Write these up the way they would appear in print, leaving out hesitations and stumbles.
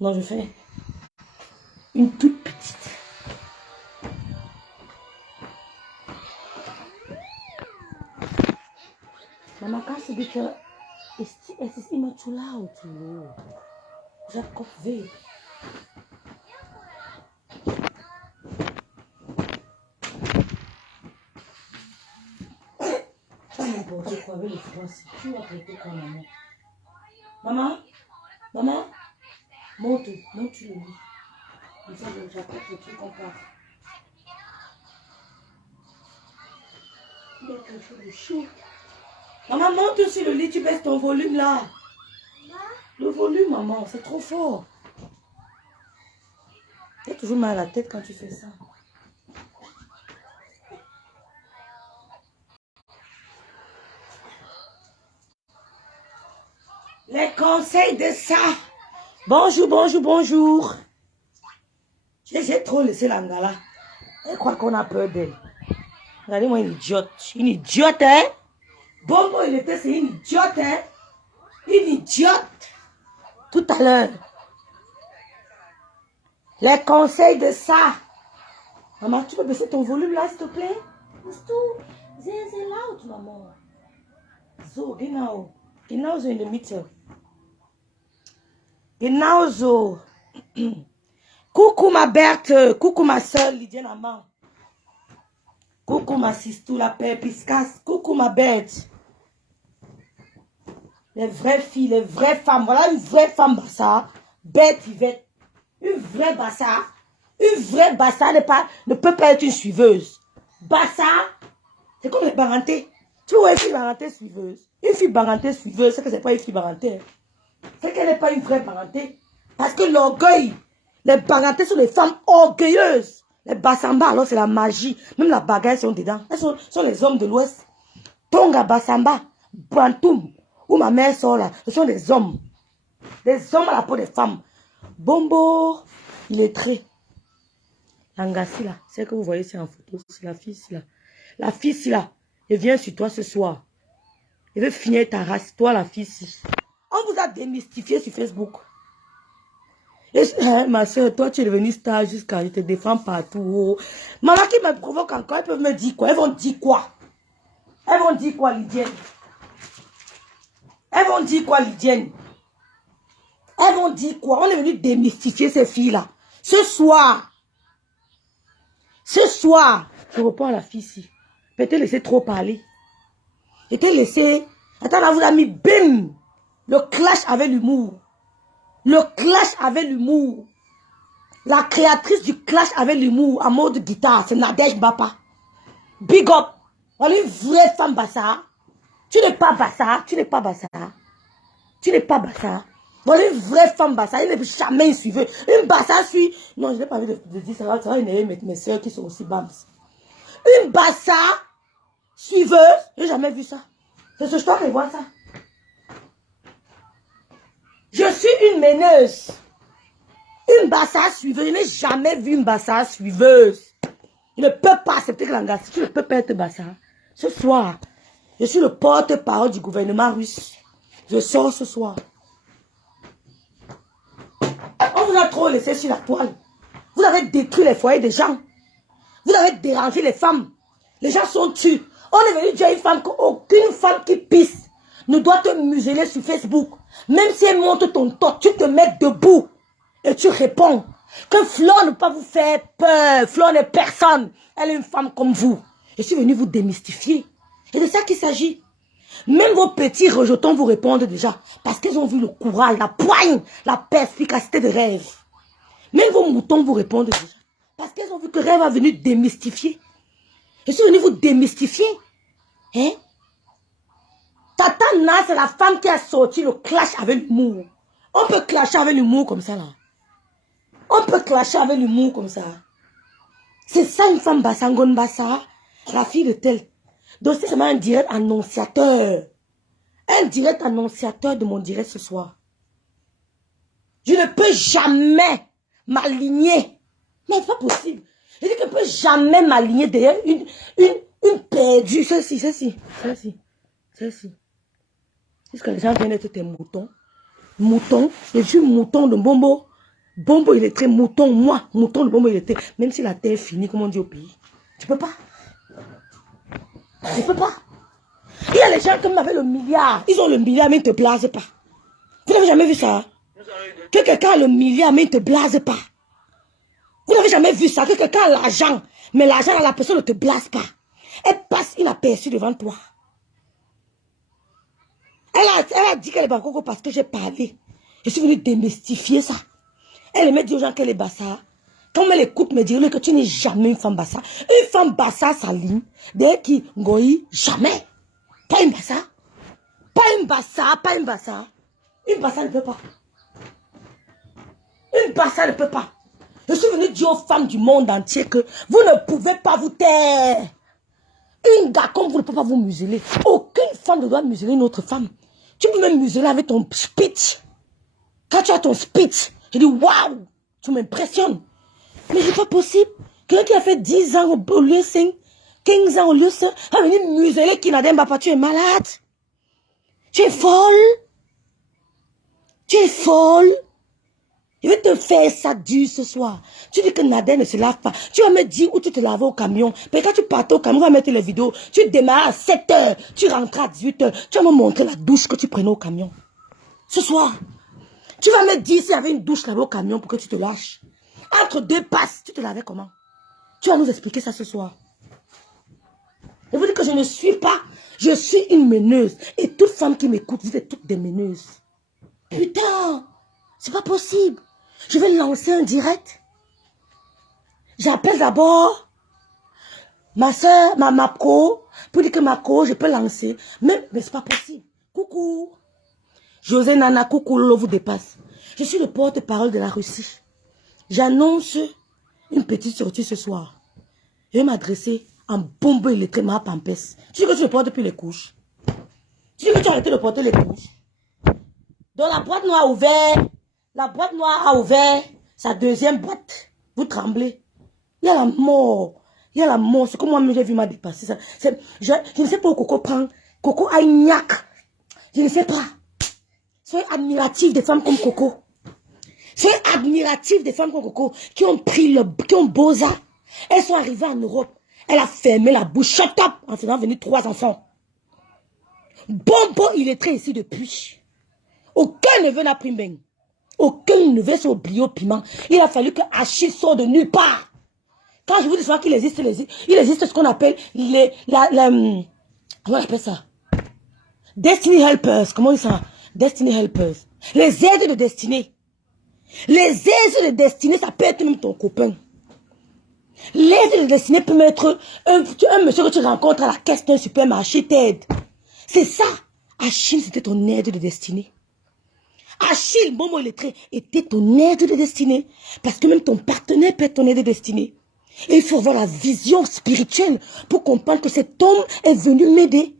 Non, je fais une toute petite. Maman, quand c'est dit que c'est immature ou tout. Jacob V. Tu vas n'importe quoi avec les Français. Tu vas traiter quoi, maman? Maman? Maman? Monte le lit. Comme ça, j'apporte le truc en place. Il y a quelque chose de chaud. Maman, monte sur le lit, tu baisses ton volume là. Le volume, maman, c'est trop fort. Tu as toujours mal à la tête quand tu fais ça. Les conseils de ça. Bonjour, bonjour, bonjour. J'ai trop laissé l'angala. Elle croit qu'on a peur d'elle. Regardez-moi une idiote. Une idiote, hein? Bongo, il était, c'est une idiote, hein? Une idiote. Tout à l'heure. Les conseils de ça. Maman, tu peux baisser ton volume là, s'il te plaît? C'est tout. C'est loud, maman. So, genau. Genauso in der Mitte. Genauso. Coucou ma Berthe. Coucou ma soeur Lydia Naman. Coucou ma sistou, la père Piscas. Coucou ma Berthe. Les vraies filles, les vraies femmes. Voilà une vraie femme bassa. Bête Yvette. Une vraie bassa. Une vraie bassa ne peut pas être une suiveuse. Bassa, c'est comme les barantés. Tu vois une fille barantée suiveuse. Une fille barantée suiveuse, c'est que c'est pas une fille barantée. C'est qu'elle n'est pas une vraie barantée. Parce que l'orgueil, les barantés sont des femmes orgueilleuses. Les Bassamba, alors c'est la magie. Même la bagaille sont dedans. Elles sont les hommes de l'Ouest. Tonga, Bassamba, Bantoum, où ma mère sort là, ce sont des hommes. Des hommes à la peau des femmes. Bombo, il est très. Langassi là, c'est que vous voyez, c'est en photo. C'est la fille là. La fille là, elle vient sur toi ce soir. Elle veut finir ta race, toi la fille ci. On vous a démystifié sur Facebook. Et, ma soeur, toi tu es devenue star jusqu'à je te défends partout. Maman qui me provoque encore, elles peuvent me dire quoi? Elles vont dire quoi? Elles vont dire quoi, Lydienne? Elles vont dire quoi, Lydienne? Elles vont dire quoi? On est venu démystifier ces filles-là. Ce soir, je reprends à la fille ici. Peut-être laisser trop parler. Je t'ai laissé. Attends, là, vous avez mis bim. Le clash avec l'humour. Le clash avec l'humour. La créatrice du clash avec l'humour en mode guitare, c'est Nadège Bapa. Big up. On est une vraie femme bassa. Tu n'es pas bassa. Tu n'es pas bassa. Tu n'es pas bassa. On est une vraie femme bassa. Elle n'est jamais une suiveuse. Une bassa suit. Non, je n'ai pas envie de dire ça. Ça va énerver mes soeurs qui sont aussi bams. Une bassa suiveuse. Je n'ai jamais vu ça. C'est ce soir que je vois ça. Je suis une meneuse. Une bassa suiveuse. Je n'ai jamais vu une bassa suiveuse. Je ne peux pas accepter que l'angassi. Tu ne peux pas être bassa. Ce soir, je suis le porte-parole du gouvernement russe. Je sors ce soir. On vous a trop laissé sur la toile. Vous avez détruit les foyers des gens. Vous avez dérangé les femmes. Les gens sont tués. On est venu dire à une femme qu'aucune femme qui pisse ne doit te museler sur Facebook. Même si elle monte ton top, tu te mets debout et tu réponds. Que Flore ne peut pas vous faire peur. Flore n'est personne. Elle est une femme comme vous. Je suis venu vous démystifier. Et de ça qu'il s'agit. Même vos petits rejetons vous répondent déjà. Parce qu'ils ont vu le courage, la poigne, la perspicacité de Rêve. Même vos moutons vous répondent déjà. Parce qu'ils ont vu que Rêve a venu démystifier. Je suis venu vous démystifier. Hein? Tata Na, c'est la femme qui a sorti le clash avec l'humour. On peut clasher avec l'humour comme ça, là. On peut clasher avec l'humour comme ça. C'est ça une femme Bassangon Bassa, la fille de tel. Donc c'est seulement un direct annonciateur. Un direct annonciateur de mon direct ce soir. Je ne peux jamais m'aligner. Mais c'est pas possible. Je dis que je ne peux jamais m'aligner derrière une perdue. Celle-ci. Est-ce que les gens viennent être tes moutons? Mouton. Je suis mouton de Bombo. Bombo illettré, mouton, moi, mouton de bombo illettré. Même si la terre est finie, comme on dit au pays. Tu peux pas. Tu peux pas. Il y a les gens comme avec le milliard. Ils ont le milliard, mais ils ne te blasent pas. Vous n'avez jamais vu ça? Que quelqu'un a le milliard, mais il ne te blase pas. Vous n'avez jamais vu ça? Que quelqu'un a l'argent, mais l'argent, la personne ne te blase pas. Elle passe inaperçue devant toi. Elle a dit qu'elle est Bakoko parce que j'ai parlé. Je suis venue démystifier ça. Elle aimait dire aux gens qu'elle est bassa. Quand elle écoute me dire que tu n'es jamais une femme bassa. Une femme bassa, Saline, dès qui goï, jamais. Pas une bassa. Pas une bassa, pas une bassa. Une bassa ne peut pas. Une bassa ne peut pas. Je suis venue dire aux femmes du monde entier que vous ne pouvez pas vous taire. Une gars comme vous ne pouvez pas vous museler. Aucune femme ne doit museler une autre femme. Tu peux même museler avec ton speech. Quand tu as ton speech, je dis waouh, tu m'impressionnes. Mais c'est pas possible. Quelqu'un qui a fait 10 ans au lieu 5, 15 ans au lieu 5, a venu museler qui n'a pas, tu es malade. Tu es folle. Tu es folle. Je vais te faire ça dur ce soir. Tu dis que Nader ne se lave pas. Tu vas me dire où tu te laves au camion. Mais quand tu partais au camion, on va mettre les vidéos. Tu démarres à 7 h. Tu rentres à 18 h. Tu vas me montrer la douche que tu prenais au camion. Ce soir. Tu vas me dire s'il y avait une douche là-bas au camion pour que tu te lâches. Entre deux passes, tu te lavais comment? Tu vas nous expliquer ça ce soir. Je vous dis que je ne suis pas. Je suis une meneuse. Et toute femme qui m'écoute, vous êtes toutes des meneuses. Putain, c'est pas possible. Je vais lancer un direct. J'appelle d'abord ma soeur, ma co, pour dire que ma co, je peux lancer. Mais c'est pas possible. Coucou. José Nana, coucou, Lolo vous dépasse. Je suis le porte-parole de la Russie. J'annonce une petite sortie ce soir. Je vais m'adresser en bombe électrique, ma pampesse. Tu dis que tu le portes depuis les couches. Tu dis que tu as arrêté de porter les couches. Donc la boîte noire a ouvert. La boîte noire a ouvert sa deuxième boîte. Vous tremblez. Il y a la mort. Il y a la mort. C'est comme moi-même j'ai vu m'a dépasser. Je ne sais pas où Coco prend. Coco a une niaque. Je ne sais pas. Soyez admiratifs des femmes comme Coco. Soyez admiratifs des femmes comme Coco qui ont pris qui ont beau-ça. Elles sont arrivées en Europe. Elle a fermé la bouche. Shut up en faisant venir 3 enfants. Bombo, il est très ici depuis. Aucun neveu n'a pris beigne. Aucun neveu s'est oublié au piment. Il a fallu que Achille sorte de nulle part. Quand je vous dis souvent qu'il existe, il existe ce qu'on appelle comment on appelle ça? Destiny Helpers. Comment ils sont? Destiny Helpers. Les aides de destinée. Les aides de destinée, ça peut être même ton copain. L'aide de destinée peut être un monsieur que tu rencontres à la caisse d'un supermarché t'aide. C'est ça. Achille, c'était ton aide de destinée. Achille, Momo Illettré, était ton aide de destinée. Parce que même ton partenaire peut être ton aide de destinée. Et il faut avoir la vision spirituelle pour comprendre que cet homme est venu m'aider.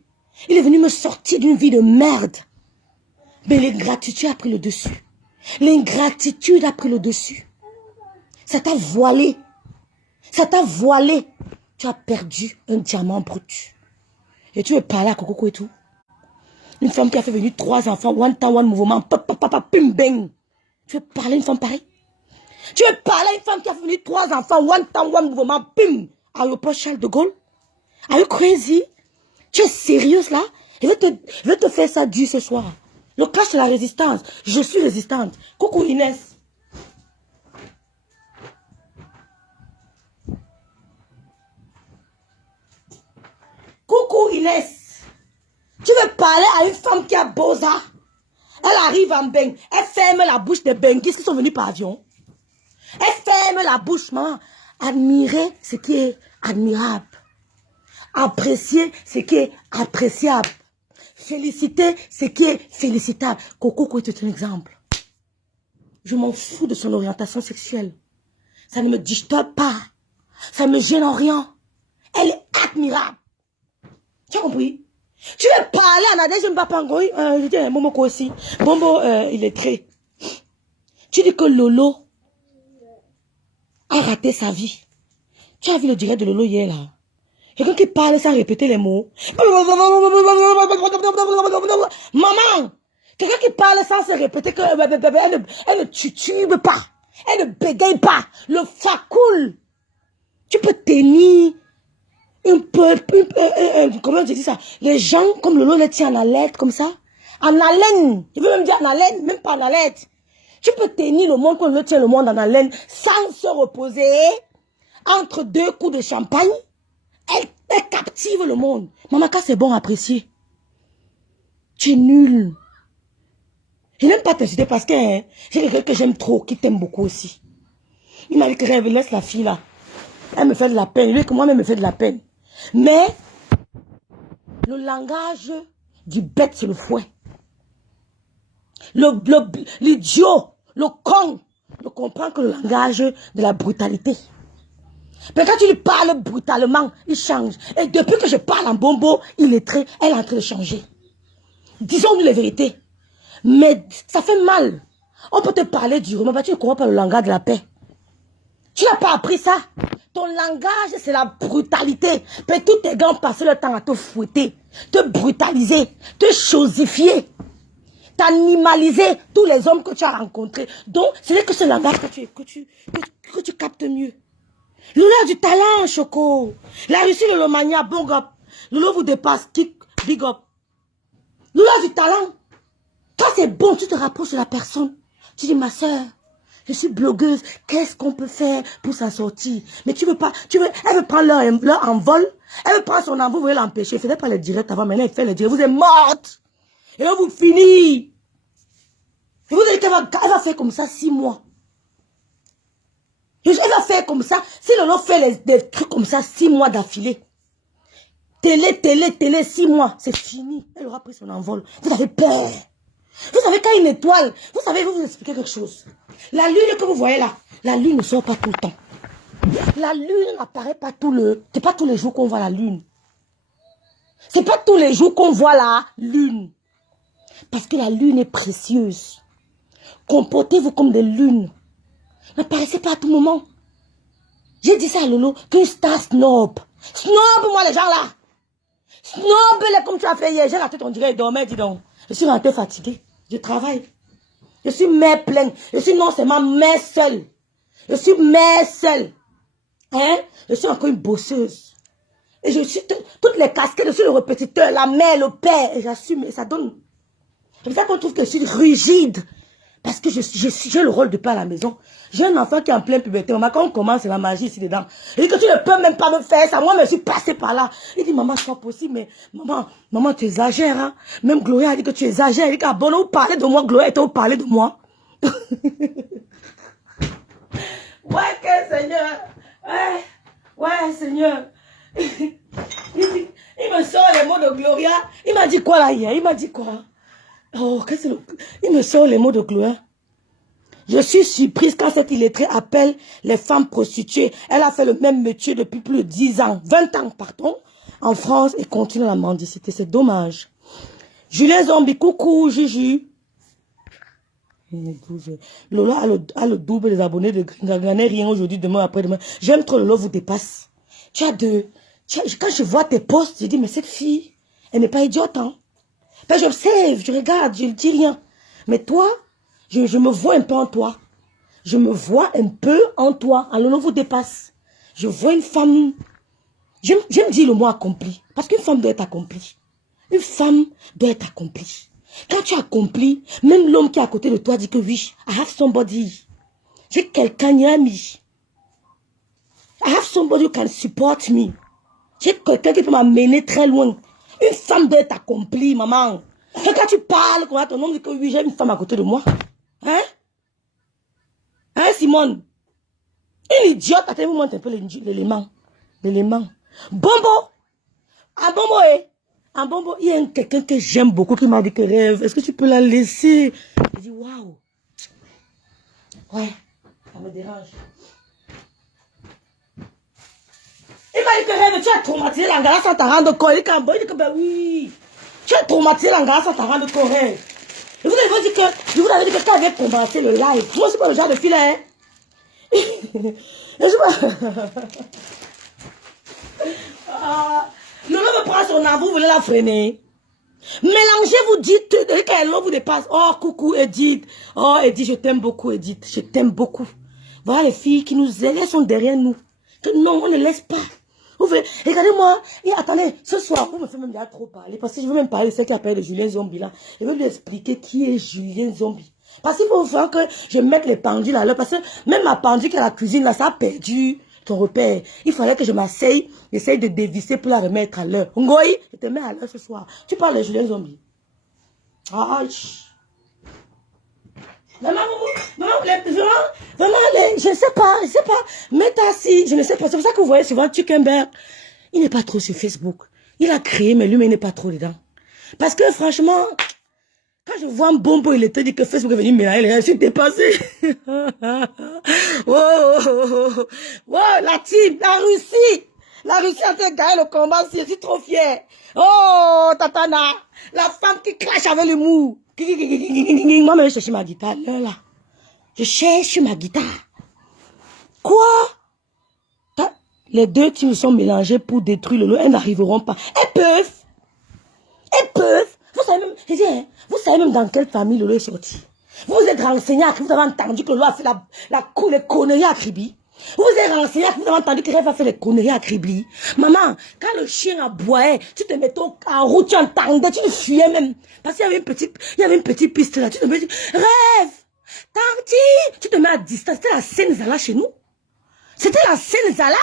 Il est venu me sortir d'une vie de merde. Mais l'ingratitude a pris le dessus. L'ingratitude a pris le dessus. Ça t'a voilé. Ça t'a voilé. Tu as perdu un diamant brut. Et tu veux parler à Coco et tout. Une femme qui a fait venir 3 enfants, one time, one mouvement, papa, pim, bang. Tu veux parler à une femme pareille? Tu veux parler à une femme qui a fait venir 3 enfants, one time, one mouvement, pim, à l'aéroport Charles de Gaulle? Are you crazy? Tu es sérieuse là? Je vais te faire ça dur ce soir. Le clash de la résistance. Je suis résistante. Coucou Inès. Coucou Inès. Tu veux parler à une femme qui a beau-ça? Elle arrive en beng. Elle ferme la bouche des benguis qui sont venus par avion. Elle ferme la bouche, maman. Admirer ce qui est admirable. Apprécier ce qui est appréciable. Féliciter ce qui est félicitable. Coco est un exemple. Je m'en fous de son orientation sexuelle. Ça ne me disturbe pas. Ça ne me gêne en rien. Elle est admirable. Tu as compris? Tu veux parler à Nader, je ne pas Pangoy. Je dis un Momoko aussi. Bombo, il est très. Tu dis que Lolo a raté sa vie. Tu as vu le direct de Lolo hier là? Quelqu'un qui parle sans répéter les mots. Maman! Quelqu'un qui parle sans se répéter qu'elle ne titube pas. Elle ne bégaye pas. Le facoule. Tu peux tenir un peu, comment je dis ça? Les gens, comme Lolo les tient en haleine, comme ça. En haleine. Je veux même dire en haleine, même pas en haleine. Tu peux tenir le monde comme Lolo tient le monde en haleine sans se reposer entre deux coups de champagne. Elle captive le monde. Mamaka, c'est bon à apprécier. Tu es nul. Je n'aime pas t'insulter parce que hein, j'ai quelqu'un que j'aime trop, qui t'aime beaucoup aussi. Il m'a dit que rêve, laisse la fille là. Elle me fait de la peine. Lui, que moi-même me fait de la peine. Mais, le langage du bête, c'est le fouet. L'idiot, le con, ne comprend que le langage de la brutalité. Mais quand tu lui parles brutalement, il change. Et depuis que je parle en bombo, il est très, elle est en train de changer. Disons-nous la vérité. Mais ça fait mal. On peut te parler durement, mais tu ne comprends pas le langage de la paix. Tu n'as pas appris ça. Ton langage, c'est la brutalité. Mais tous tes gars ont passé le temps à te fouetter, te brutaliser, te chosifier, t'animaliser tous les hommes que tu as rencontrés. Donc, c'est que ce langage que tu captes mieux. Lolo a du talent, Choco. La Russie, le Romania, big up. Lolo vous dépasse, kick, big up. Lolo a du talent. Quand c'est bon, tu te rapproches de la personne. Tu dis, ma soeur, je suis blogueuse. Qu'est-ce qu'on peut faire pour s'en sortir? Mais tu veux pas, elle veut prendre leur envol. Elle veut prendre son envol, vous voulez l'empêcher. Faisait pas le direct avant, maintenant elle fait le direct. Vous êtes morte. Et on vous finit. Et vous allez qu'elle va faire comme ça 6 mois. Elle va faire comme ça. Si Lolo fait des trucs comme ça 6 mois d'affilée. Télé, 6 mois. C'est fini. Elle aura pris son envol. Vous avez peur. Vous savez, quand une étoile, vous savez, je vais vous expliquer quelque chose. La lune que vous voyez là, la lune ne sort pas tout le temps. La lune n'apparaît pas c'est pas tous les jours qu'on voit la lune. C'est pas tous les jours qu'on voit la lune. Parce que la lune est précieuse. Comportez-vous comme des lunes. N'apparaissez pas à tout moment. J'ai dit ça à Lolo, qu'une star snob. Snob, moi, les gens là. Snob, comme tu as fait hier. J'ai la tête, on dirait, il dormait, dis donc. Je suis rentrée fatiguée. Je travaille. Je suis mère pleine. Je suis non seulement mère seule. Je suis mère seule. Hein? Je suis encore une bosseuse. Et je suis toutes les casquettes. Je suis le répétiteur, la mère, le père. Et j'assume. Et ça donne. C'est pour ça qu'on trouve que je suis rigide. Parce que j'ai le rôle de père à la maison. J'ai un enfant qui est en pleine puberté. Maman, quand on commence, c'est la magie ici dedans. Il dit que tu ne peux même pas me faire ça. Moi, je suis passée par là. Il dit, maman, c'est pas possible, mais maman, tu exagères. Hein? Même Gloria a dit que tu exagères. Elle dit qu'à bon, vous parlez de moi, Gloria, et vous parlez de moi. Ouais, que Seigneur. Ouais, Seigneur. Il me sort les mots de Gloria. Il m'a dit quoi là hier? Il m'a dit quoi? Oh, qu'est-ce que il me sort les mots de Gloria. Je suis surprise quand cette illettrée appelle les femmes prostituées. Elle a fait le même métier depuis plus de 10 ans, 20 ans, pardon, en France et continue la mendicité. C'est dommage. Julien Zombie, coucou, Juju. Lolo a le double des abonnés de Gagner rien aujourd'hui, demain, après-demain. J'aime trop Lolo vous dépasse. Quand je vois tes posts, je dis, mais cette fille, elle n'est pas idiote, hein. Ben, j'observe, je regarde, je ne dis rien. Mais toi, je me vois un peu en toi. Je me vois un peu en toi. Alors, on vous dépasse. Je vois une femme. J'aime dire le mot accompli. Parce qu'une femme doit être accomplie. Une femme doit être accomplie. Quand tu accomplis, même l'homme qui est à côté de toi dit que oui, I have somebody. J'ai quelqu'un, Yami. I have somebody who can support me. J'ai quelqu'un qui peut m'amener très loin. Une femme doit être accomplie, maman. Et quand tu parles, quand ton homme dit que oui, j'ai une femme à côté de moi. Hein? Hein, Simone? Une idiote, attendez, vous montre un peu l'élément. L'élément. Bombo! Un bombo, un bombo, il y a quelqu'un que j'aime beaucoup qui m'a dit que rêve. Est-ce que tu peux la laisser? Je dis, waouh. Ouais, ça me dérange. Il m'a dit que rêve, tu as traumatisé l'angara sans t'en rendre compte. Il dit que ben oui. Tu as traumatisé l'angara sans t'en rendre compte. Je vous avais dit que quand j'avais commencé le live, moi c'est pas le genre de fille là. Lolo me prend son arbre, vous voulez la freiner. Mélangez, vous dites, quand elle vous dépasse. Oh, coucou Edith. Oh, Edith, je t'aime beaucoup, Edith. Je t'aime beaucoup. Voilà les filles qui nous aident, elles sont derrière nous. Que non, on ne laisse pas. Regardez-moi, et attendez, ce soir, vous me faites même déjà trop parler, parce que je veux même parler de celle qui appelle de Julien Zombie là. Je veux lui expliquer qui est Julien Zombie. Parce qu'il faut faire que je mette les pendules à l'heure, parce que même ma pendule qui est à la cuisine là, ça a perdu ton repère. Il fallait que je m'asseye, j'essaye de dévisser pour la remettre à l'heure. Ngoï, je te mets à l'heure ce soir. Tu parles de Julien Zombie. Ah, vraiment, je ne sais pas, mais si, je ne sais pas, c'est pour ça que vous voyez souvent Zuckerberg, il n'est pas trop sur Facebook. Il a créé, mais lui-même, il n'est pas trop dedans. Parce que franchement, quand je vois un bonbon, il te dit que Facebook est venu mélanger les insultes dépassées. La team, la Russie. La Russie a fait gagner le combat, je suis trop fier. Oh, Tatana, la femme qui clash avec l'humour. Moi, je cherche ma guitare, là. Je cherche ma guitare. Quoi? Les deux teams sont mélangés pour détruire le lot. Elles n'arriveront pas. Elles peuvent. Elles peuvent. Vous savez même dans quelle famille le lot est sorti. Vous vous êtes renseigné, vous avez entendu que le lot a fait les conneries à Kribi. Vous vous êtes renseigné, vous avez entendu que Rêve a fait les conneries à Kribi. Maman, quand le chien aboyait, tu te mettais en route, tu entendais, tu te fuyais même. Parce qu'il y avait une petite piste là. Tu te mets, Rêve, Tanti, tu te mets à distance. C'était la scène Zala chez nous. C'était la scène Zala.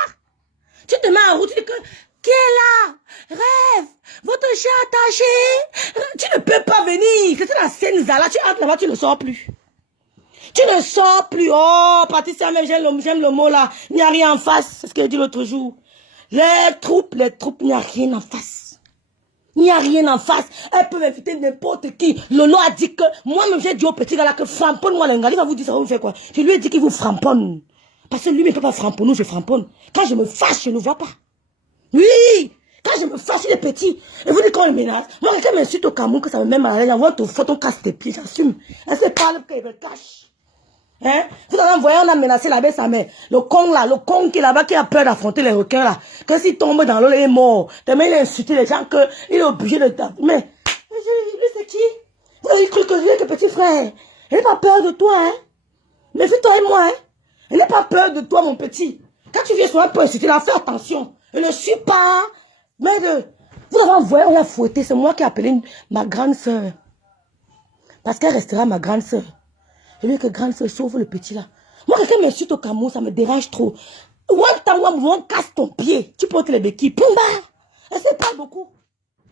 Tu te mets en route, tu dis que, qui est là? Rêve, votre chien attaché. Tu ne peux pas venir. C'était la scène Zala. Tu entres là-bas, tu ne sors plus. Tu ne sors plus. Oh, Patricia, même j'aime le mot là. Il n'y a rien en face. C'est ce qu'elle dit l'autre jour. Les troupes, il n'y a rien en face. Il n'y a rien en face. Elles peuvent inviter n'importe qui. Lolo a dit que, moi-même j'ai dit au petit gars là que framponne-moi le gars. Il va vous dire ça va vous faire quoi? Je lui ai dit qu'il vous framponne. Parce que lui, il ne peut pas framponner, je framponne. Quand je me fâche, je ne vois pas. Oui! Quand je me fâche, il est petit. Et vous dites qu'on le menace. Moi, quelqu'un m'insulte au Cameroun, que ça me met mal à l'aise. J'envoie ton photo, on casse tes pieds, j'assume. Elle se parle, qu'elle me cache. Hein? Vous avez envoyé, on a menacé la belle sa mère. Le con là, le con qui est là-bas, qui a peur d'affronter les requins là. Que s'il tombe dans l'eau, il est mort. Demain, il a insulté les gens qu'il est obligé de... Mais lui, c'est qui? Vous avez cru que je suis que petit frère. Il n'a pas peur de toi, hein? Méfie-toi et moi, hein? Il n'a pas peur de toi, mon petit. Quand tu viens sur un peu insulter, là, fais attention. Je ne suis pas... Mais vous avez envoyé, on l'a fouetté. C'est moi qui ai appelé ma grande soeur. Parce qu'elle restera ma grande soeur. Je veux que grande soeur sauve le petit là. Moi, quelqu'un m'insulte au Cameroun, ça me dérange trop. On casse ton pied. Tu portes les béquilles. Pumba! Elle se parle beaucoup.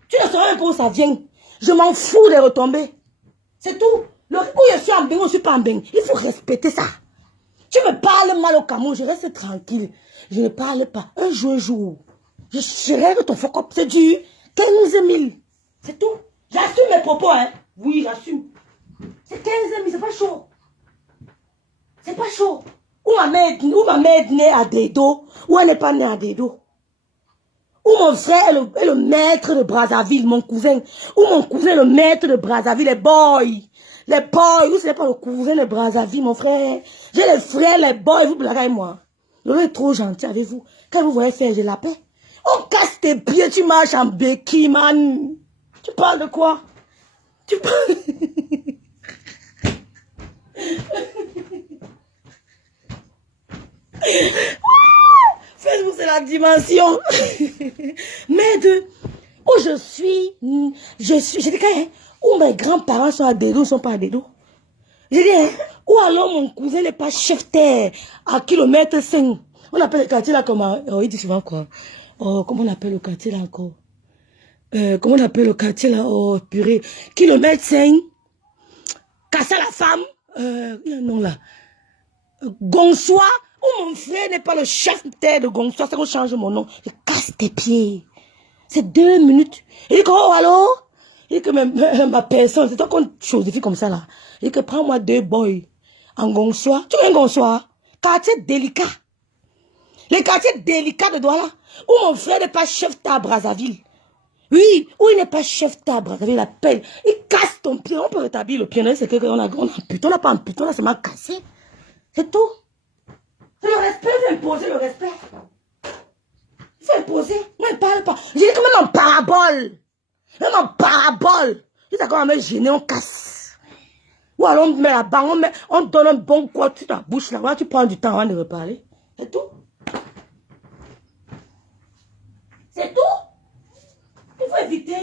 Tu ne sauras même pas où ça vient. Je m'en fous des retombées. C'est tout. Où je suis en Beng, je ne suis pas en Beng. Il faut respecter ça. Tu me parles mal au Cameroun, je reste tranquille. Je ne parle pas. Un jour. Je rêve ton focus. C'est du 15 000. C'est tout. J'assume mes propos, hein. Oui, j'assume. C'est 15 000, c'est pas chaud. C'est pas chaud. Où ma mère est née à Dedo, ou elle n'est pas née à Dedo. Où mon frère est le maître de Brazzaville, mon cousin. Où mon cousin est le maître de Brazzaville, les boys. Les boys, vous savez pas le cousin de Brazzaville, mon frère. J'ai les frères, les boys, vous blaguez moi. L'autre est trop gentil avec vous. Quand vous voyez faire, j'ai la paix. On casse tes pieds, tu marches en béquille, man. Tu parles de quoi? Tu parles... Facebook, c'est la dimension. Mais où je suis, j'ai dit, où mes grands-parents sont à Dedo, ils ne sont pas à Dedo. J'ai dit, où alors mon cousin n'est pas chef terre, à kilomètre 5. On appelle le quartier là comment? Oh, il dit souvent quoi? Oh, comment on appelle le quartier là encore? Comment on appelle le quartier là? Oh, purée. Kilomètre 5. Casser la femme. Il y a un nom là. Gonsois, où mon frère n'est pas le chef terre de Gonsois, c'est qu'on change mon nom. Je casse tes pieds. C'est 2 minutes. Il dit que, oh, allô? Il dit que ma personne, c'est toi qu'on chose comme ça là. Il dit que prends-moi 2 boys en Gonsois. Tu connais Gonsois? Quartier délicat. Les quartiers délicats de Douala, où mon frère n'est pas chef à Brazzaville. Oui, où il n'est pas chef à Brazzaville, il appelle. Il casse ton pied. On peut rétablir le pied. C'est qu'on a un putain, on n'a pas un putain, là, c'est mal cassé. C'est tout. C'est le respect, il faut imposer le respect. Il faut imposer. Moi, il ne parle pas. J'ai dit que même en parabole. Même en parabole. Il est d'accord à me gêner, on casse. Ou alors on met la banque, on donne un bon quoi sur ta bouche là. Voilà, tu prends du temps avant de reparler. C'est tout. C'est tout. Il faut éviter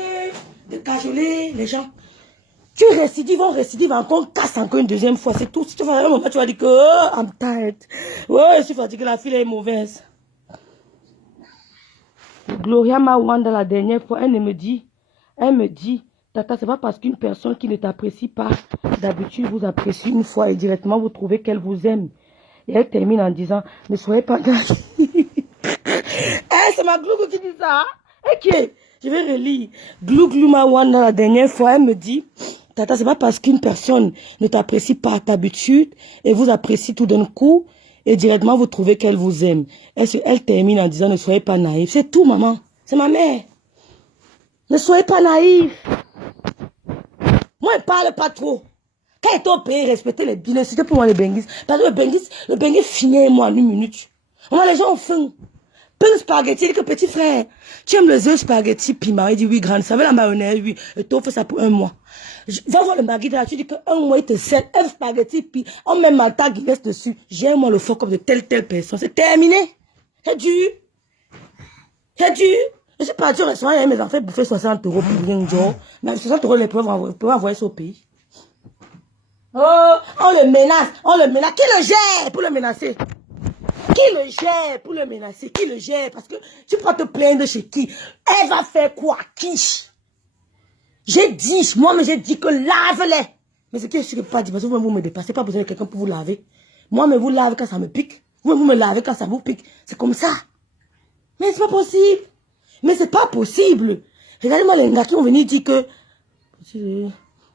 de cajoler les gens. Tu récidives, on récidive encore, on casse encore une deuxième fois. C'est tout. Si tu fais un moment, tu vas dire que oh, I'm tired. Ouais, je suis fatiguée, la fille est mauvaise. Gloria Mawanda, la dernière fois, elle me dit, Tata, c'est pas parce qu'une personne qui ne t'apprécie pas, d'habitude vous apprécie une fois et directement vous trouvez qu'elle vous aime. Et elle termine en disant, ne soyez pas naïfs. C'est ma Glougou qui dit ça. Ok, je vais relire. Glougou Mawanda, la dernière fois, elle me dit, Tata, c'est pas parce qu'une personne ne t'apprécie pas d'habitude et vous apprécie tout d'un coup et directement vous trouvez qu'elle vous aime. Elle termine en disant ne soyez pas naïf. C'est tout, maman. C'est ma mère. Ne soyez pas naïf. Moi, elle parle pas trop. Quand elle est au pays, respectez les billets. C'était pour moi les benguis. Parce que le benguis finit moi en 1 minute. Moi, les gens ont faim. Pain spaghetti, il dit que petit frère, tu aimes les œufs spaghetti piment? Il dit oui, grande. Ça veut la mayonnaise, oui. Et tu fais ça pour 1 mois. Va voir le magui là, tu dis que 1 mois, il te sert un spaghetti, puis on met Malta Guinness dessus. J'ai moi le faux comme de telle personne. C'est terminé. C'est dur. C'est dur. Je suis parti au restaurant, il y a mes enfants bouffer 60 € pour rien, genre. Mais 60 €, les peuvent envoyer ça au pays. Oh, on le menace. Qui le gère pour le menacer? Qui le gère pour le menacer? Qui le gère? Parce que tu peux te plaindre chez qui? Elle va faire quoi? Qui? J'ai dit, moi-même j'ai dit que lave-les. Mais c'est que je ne peux pas dire, parce que vous me dépassez, pas besoin de quelqu'un pour vous laver. Moi-même vous lavez quand ça me pique. Vous me lavez quand ça vous pique. C'est comme ça. Mais c'est pas possible. Mais c'est pas possible. Regardez-moi les gars qui ont venu dire que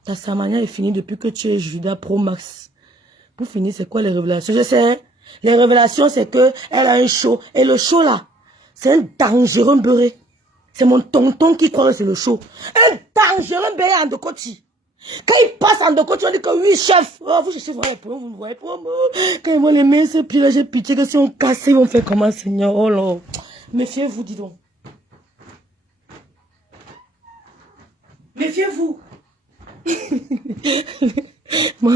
ta samania est finie depuis que tu es Judas Pro Max. Pour finir, c'est quoi les révélations? Je sais. Les révélations, c'est que elle a un show. Et le show là, c'est un dangereux beurré. C'est mon tonton qui croit que c'est le show. Un dangereux beurré en Dokoti. Quand il passe en Dokoti, on dit que oui, chef. Oh, vous cherchez voir les promos, vous ne voyez pas. Quand ils vont les mettre ce pied là, j'ai pitié que si on casse, ils vont faire comment, Seigneur? Oh là. Méfiez-vous, dis donc. Méfiez-vous. Moi,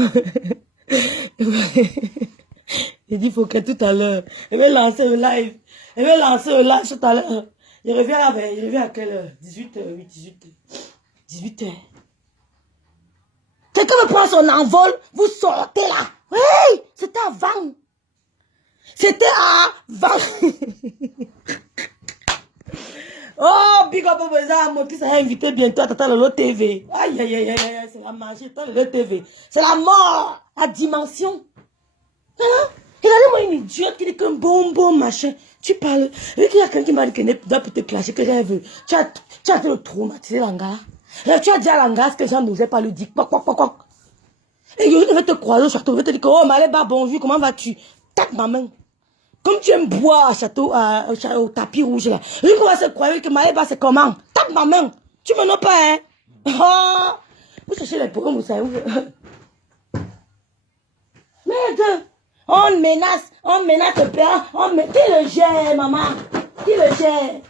il dit, faut que tout à l'heure. Je vais lancer le live. Tout à l'heure. Je reviens à quelle heure? 18h, oui, 18h. 18h. Quelqu'un me prend son envol, vous sortez là. Oui, c'était avant. C'était avant. Oh, big up, mon fils a invité bientôt à Tata Lolo TV. Aïe, aïe, aïe, aïe, c'est la magie, Tata Lolo TV. C'est la mort, la dimension. Regardez-moi une idiote qui dit qu'un bonbon, machin. Tu parles. Et qu'il y a quelqu'un qui m'a dit qu'il doit te clasher, que j'ai vu. Tu as fait le traumatiser l'angala. Tu as dit à l'angala ce que les gens n'osaient pas lui dire. Quoi. Et il va te croiser au château, il va te dire que, oh, Maléba, bonjour, comment vas-tu? Tape ma main. Comme tu aimes boire au tapis rouge là. Lui commence à se croire que Maléba c'est comment? Tape ma main. Tu me notes pas, hein? Oh! Vous cherchez les programmes, vous savez. Merde! On menace le père. Qui le gère, maman? Qui le gère?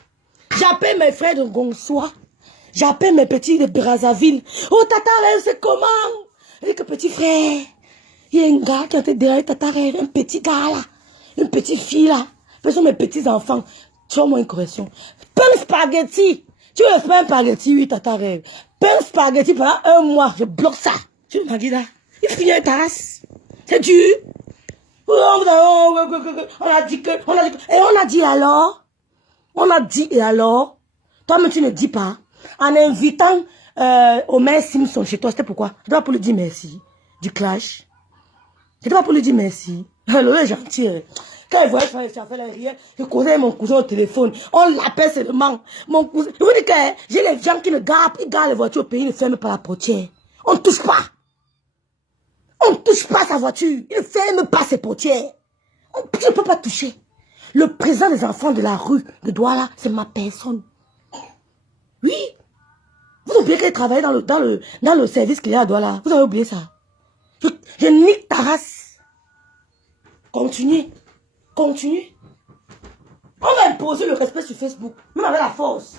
J'appelle mes frères de Gonsois. J'appelle mes petits de Brazzaville. Oh, Tata Rêve, c'est comment? Et que petit frère, il y a un gars qui était derrière Tata Rêve, un petit gars là. Une petite fille là. Ce sont mes petits enfants. Fais-moi une correction. Pain spaghetti. Tu veux faire un spaghetti, oui, Tata Rêve. Pain spaghetti pendant 1 mois. Je bloque ça. Tu veux m'as là. Il finit ta race. C'est dur. On a dit que. Et on a dit alors. Et alors. Toi-même, tu ne dis pas. En invitant Omer Simpson chez toi, c'était pourquoi? Je dois pour lui dire merci. Du clash. Je dois pour lui dire merci. Le est gentil. Quand il voyait faire les rien, je causais mon cousin au téléphone. On l'appelle seulement. Mon cousin. Je vous dis que j'ai les gens qui ne gardent, ils gardent les voitures au pays, ils ne ferment pas la portière. On ne touche pas. On ne touche pas sa voiture. Il ne ferme pas ses portières. On ne peut pas toucher. Le président des enfants de la rue de Douala, c'est ma personne. Oui. Vous oubliez qu'elle travaillait dans le service qu'il y a à Douala. Vous avez oublié ça. Je nique ta race. Continuez. On va imposer le respect sur Facebook. Même avec la force.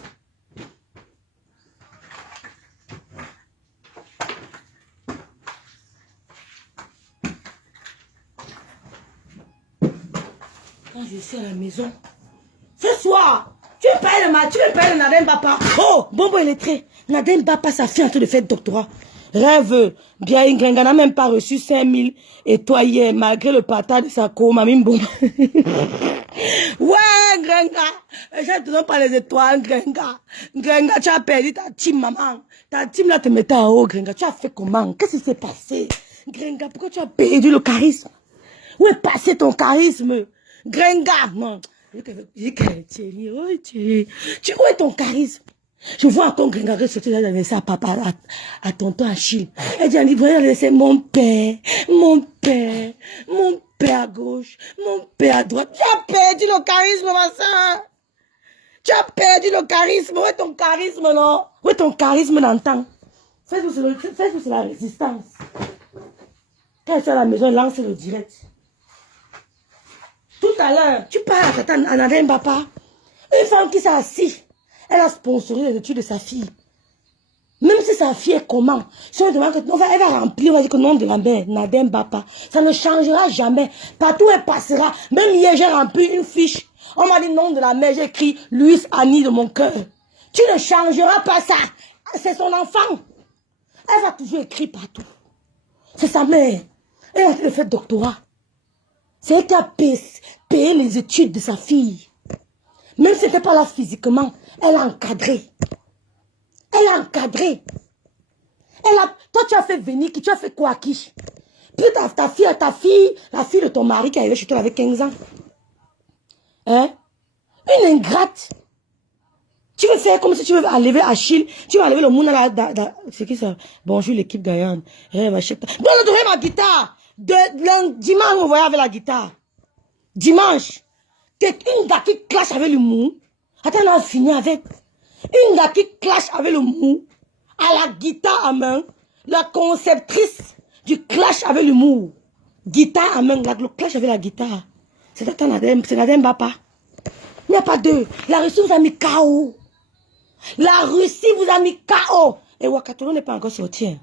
Quand je suis à la maison, ce soir, tu veux payer le Nadem Bapa. Oh, bonbon illettré. Nadem Bapa, sa fille en train de faire doctorat. Rêve, bien, Grenga n'a même pas reçu 5000 et toi hier, malgré le partage de sa co, mamie bon. Ouais, Grenga, les gens ne te donnent pas les étoiles, Grenga. Grenga, tu as perdu ta team, maman. Ta team là te mettait en haut, Grenga. Tu as fait comment? Qu'est-ce qui s'est passé? Grenga, pourquoi tu as perdu le charisme? Où est passé ton charisme? Grenga, non. Thierry, oh Thierry, où est ton charisme? Je vois encore Grenga ressortir là, laisser à papa, à tonton Achille. Elle dit, il va laisser mon père à gauche, mon père à droite. Tu as perdu le charisme, ma soeur. Tu as perdu le charisme. Où est ton charisme, non? Où est ton charisme d'antan? Fais-vous c'est la résistance. Quand elle est à la maison, lance le direct. Tout à l'heure, tu parles à Nadem Bapa. Une femme qui s'est assise, elle a sponsorisé les études de sa fille. Même si sa fille est comment, si on demande que elle va remplir, on va dire que le nom de la mère, Nadem Bapa, ça ne changera jamais. Partout elle passera. Même hier, j'ai rempli une fiche. On m'a dit nom de la mère, j'ai écrit Louise Annie de mon cœur. Tu ne changeras pas ça. C'est son enfant. Elle va toujours écrire partout. C'est sa mère. Elle est en train de faire doctorat. C'est elle qui a payé les études de sa fille. Même si ce n'était pas là physiquement, elle a encadré. Elle a encadré. Toi, tu as fait venir qui? Tu as fait quoi qui? Puis ta fille, la fille de ton mari qui est arrivée chez toi avec 15 ans. Hein? Une ingrate. Tu veux faire comme si tu veux enlever Achille. Tu vas enlever le monde là. C'est qui ça? Bonjour l'équipe Guyane. Bon, je devrais ma guitare. Dimanche, on voyait avec la guitare. Dimanche. Une gars qui clash avec le mou. Attends, on a fini avec. Une gars qui clash avec le mou. À la guitare à main. La conceptrice du clash avec le mou. Guitare à main. Le clash avec la guitare. C'est Nadem Bapa. Il n'y a pas deux. La Russie vous a mis KO. La Russie vous a mis KO. Et Ouakatolo n'est pas encore sorti.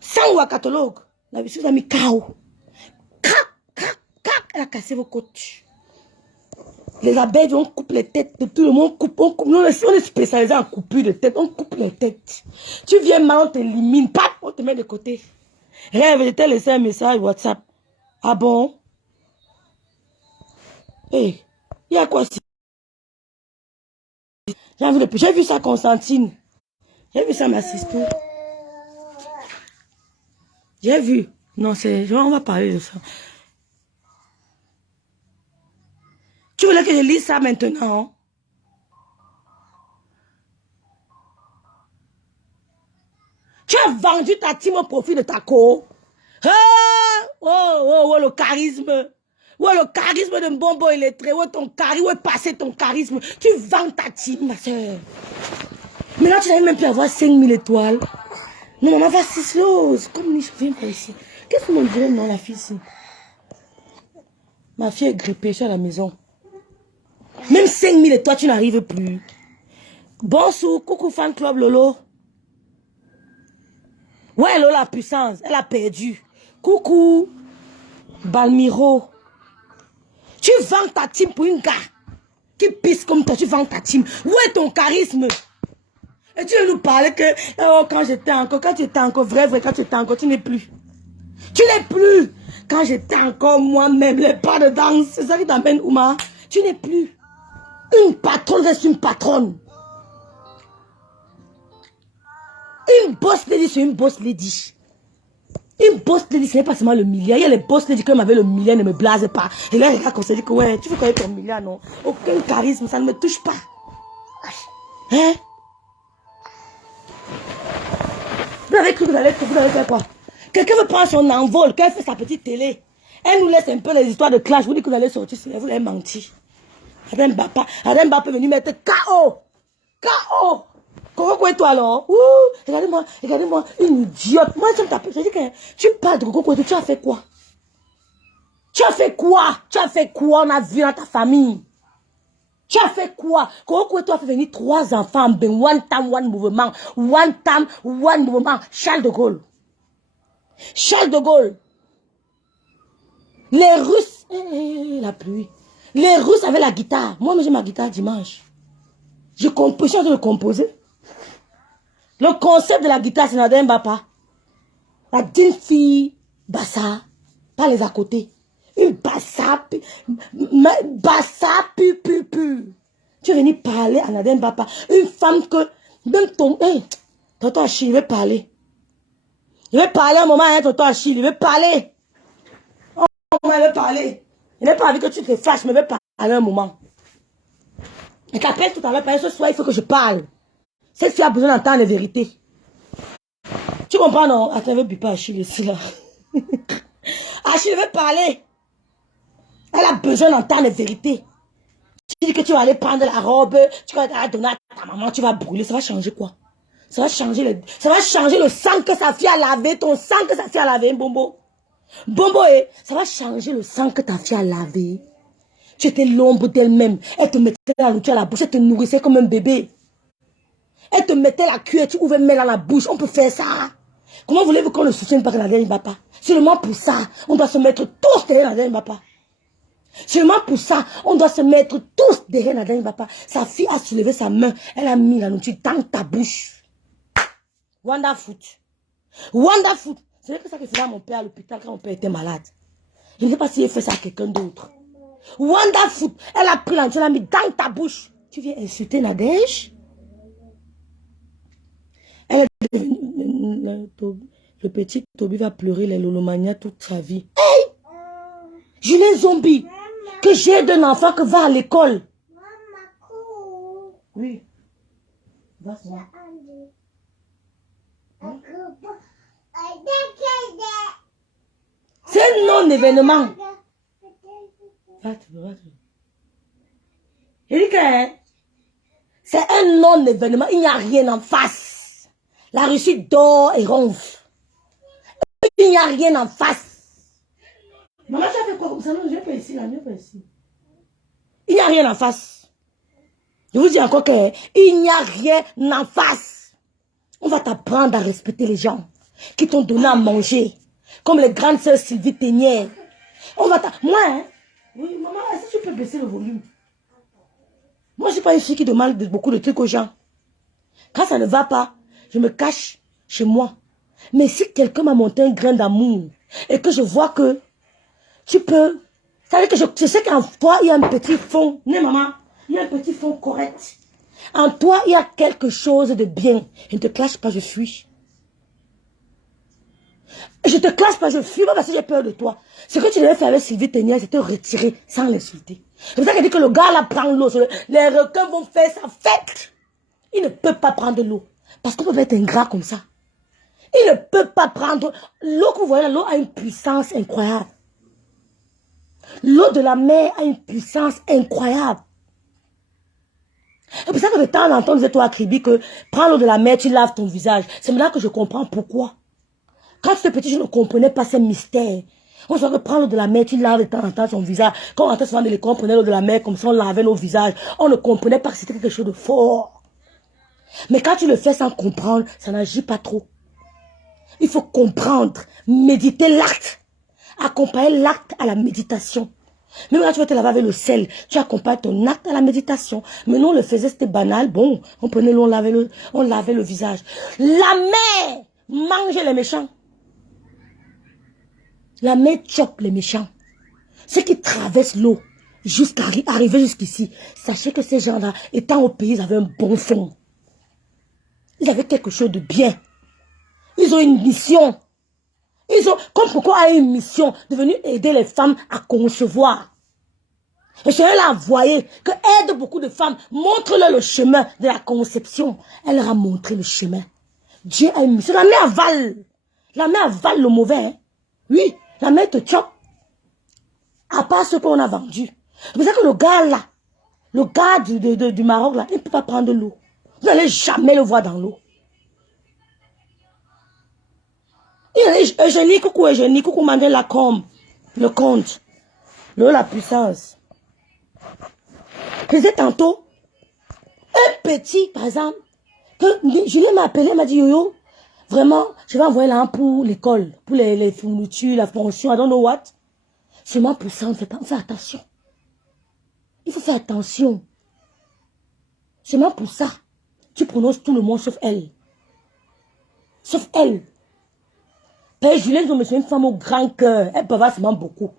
Sans Ouakatologue, la Russie vous a mis KO. Elle a cassé vos côtes. Les abeilles, on coupe les têtes de tout le monde. On coupe. On est spécialisé en coupure de tête. On coupe les têtes. Tu viens mal, on t'élimine. Pap, on te met de côté. Rêve, je t'ai laissé un message WhatsApp. Ah bon? Hey, il y a quoi? J'ai vu ça, Constantine. J'ai vu ça, ma sister. J'ai vu. Non, on va parler de ça. Tu voulais que je lise ça maintenant? Tu as vendu ta team au profit de ta co. Oh, le charisme. Ouais, le charisme de Mbombo illettré. Ouais, ton charisme. Ouais, passer ton charisme. Tu vends ta team, ma soeur. Mais là, tu n'arrives même plus à avoir 5000 étoiles. Non, maman va 6 choses. Comme je viens pas ici. Qu'est-ce que mon dirait, non, la fille ici? Ma fille est grippée, je suis à la maison. Même 5000 étoiles, tu n'arrives plus. Bonsoir, coucou fan club Lolo. Ouais, Lolo, la puissance, elle a perdu. Coucou, Balmiro. Tu vends ta team pour une gars qui pisse comme toi, tu vends ta team. Où est ton charisme? Et tu veux nous parler que oh, quand tu étais encore vrai, quand tu étais encore, tu n'es plus. Tu n'es plus. Quand j'étais encore moi-même, les pas de danse, c'est ça qui t'amène, Ouma. Tu n'es plus. Une patronne reste une patronne. Une boss lady, c'est une boss lady. Une boss lady, ce n'est pas seulement le milliard. Il y a les boss lady qui m'avaient le milliard, ne me blasent pas. Et là, les gars, comme ça, dit que ouais, tu veux connaître ton milliard, non? Aucun charisme, ça ne me touche pas. Hein? Vous avez cru que vous allez faire quoi? Quelqu'un veut prendre son envol, quand elle fait sa petite télé. Elle nous laisse un peu les histoires de clash. Vous dites que vous allez sortir, vous allez mentir. Adem Bapa est venu mettre KO. KO. Coco et toi alors? Regardez-moi, une idiote. Moi, je me tape. Je dis que tu parles de Coco et tu as fait quoi? Tu as fait quoi? On a vu dans ta famille. Tu as fait quoi? Coco et toi a fait venir 3 enfants. Ben, one time, one mouvement. One time, one mouvement. Charles de Gaulle. Les Russes. La pluie. Les Russes avaient la guitare. Moi, j'ai ma guitare dimanche. Je suis en train de composer. Le concept de la guitare, c'est Nada Mbapa. La d'une fille, bassa, pas les à côté. Une bassa, pu. Tu es venu parler à Nada Mbapa. Une femme que, même ton, hey, tonton Achille, il veut parler. Il veut parler un moment, hein, tonton Achille, il veut parler. Oh, il veut parler. Il n'a pas envie que tu te fâches, mais il veut parler un moment. Il t'appelle tout à l'heure, ce soir, il faut que je parle. Cette fille a besoin d'entendre les vérités. Tu comprends, non? Attends, je ne veux pas Achille ici, là. Achille veut parler. Elle a besoin d'entendre les vérités. Tu dis que tu vas aller prendre la robe, tu vas la donner à ta maman, tu vas brûler. Ça va changer quoi? Ça va changer le sang que sa fille a lavé, ton sang que sa fille a lavé, Bombo. Bombo, ça va changer le sang que ta fille a lavé. Tu étais l'ombre d'elle-même. Elle te mettait la nourriture à la bouche, elle te nourrissait comme un bébé. Elle te mettait la cuillère, tu ouvrais mettre dans la bouche. On peut faire ça. Comment voulez-vous qu'on ne soutienne pas que la dernière ne va pas? Seulement pour ça, on doit se mettre tous derrière la dernière ne va pas. Seulement pour ça, on doit se mettre tous derrière la dernière ne va pas. Sa fille a soulevé sa main, elle a mis la nourriture dans ta bouche. Wonderful. Wonderful. C'est ça que faisait mon père à l'hôpital quand mon père était malade. Je ne sais pas s'il fait ça à quelqu'un d'autre. Wonderful. Elle a pris la nourriture, elle a mis dans ta bouche. Tu viens insulter Nadège? Elle est devenue, le petit Toby va pleurer les lolomania toute sa vie. Hey! Julien Zombie, que j'ai d'un enfant qui va à l'école. Oui. Va-t'en. C'est un non-événement. C'est un non-événement. Il n'y a rien en face. La Russie dort et ronfle. Il n'y a rien en face. Maman, tu as fait quoi comme ça? Non, je vais pas ici, là, je vais pas ici. Il n'y a rien en face. Je vous dis encore qu'il n'y a rien en face. On va t'apprendre à respecter les gens qui t'ont donné à manger. Comme les grandes sœurs Sylvie Ténière. On va moi, hein? Oui, maman, est-ce que tu peux baisser le volume? Moi, je ne suis pas une fille qui demande beaucoup de trucs aux gens. Quand ça ne va pas, je me cache chez moi. Mais si quelqu'un m'a monté un grain d'amour et que je vois que tu peux... Ça veut dire que je sais qu'en toi, il y a un petit fond. Non, maman, il y a un petit fond correct. En toi, il y a quelque chose de bien. Je ne te clash pas, je fuis. Je te clash pas, je fuis pas parce que j'ai peur de toi. Ce que tu devais faire avec Sylvie Ténière, c'est te retirer sans l'insulter. C'est pour ça qu'elle dit que le gars là prend l'eau. Les requins vont faire sa fête. Il ne peut pas prendre l'eau. Parce qu'on peut être ingrat comme ça. Il ne peut pas prendre l'eau que vous voyez, l'eau a une puissance incroyable. L'eau de la mer a une puissance incroyable. C'est pour ça que de temps en temps, on disait toi à Kribi que prends l'eau de la mer, tu laves ton visage. C'est maintenant que je comprends pourquoi. Quand j'étais petit, je ne comprenais pas ces mystères. On savait que prendre l'eau de la mer, tu laves de temps en temps son visage. Quand on rentrait souvent de l'école, on prenait l'eau de la mer comme ça, on lavait nos visages. On ne comprenait pas que c'était quelque chose de fort. Mais quand tu le fais sans comprendre, ça n'agit pas trop. Il faut comprendre, méditer l'acte. Accompagner l'acte à la méditation. Même quand tu vas te laver avec le sel, tu accompagnes ton acte à la méditation. Mais nous, on le faisait, c'était banal. Bon, on prenait l'eau, on lavait le visage. La mer mange les méchants. La mer chope les méchants. Ceux qui traversent l'eau jusqu'à arriver jusqu'ici, sachez que ces gens-là, étant au pays, ils avaient un bon fond. Ils avaient quelque chose de bien. Ils ont une mission. Comme pourquoi a une mission de venir aider les femmes à concevoir. Et je leur a envoyé que aide beaucoup de femmes, montre-leur le chemin de la conception. Elle leur a montré le chemin. Dieu a une mission. La mer avale. La mer avale le mauvais. Hein? Oui, la mer te chope. À part ce qu'on a vendu. C'est pour ça que le gars là, le gars du Maroc là, il ne peut pas prendre l'eau. Vous n'allez jamais le voir dans l'eau. Eugénie, coucou Mandela comme le compte, la puissance. Je disais tantôt, un petit, par exemple, que Julien m'a appelé, m'a dit, yo, vraiment, je vais envoyer là pour l'école, pour les fournitures, la pension, I don't know what. Seulement pour ça, on fait attention. Il faut faire attention. C'est même pour ça. Tu prononces tout le monde sauf elle. Sauf elle. Père Julien, c'est une femme au grand cœur. Elle bavasse beaucoup.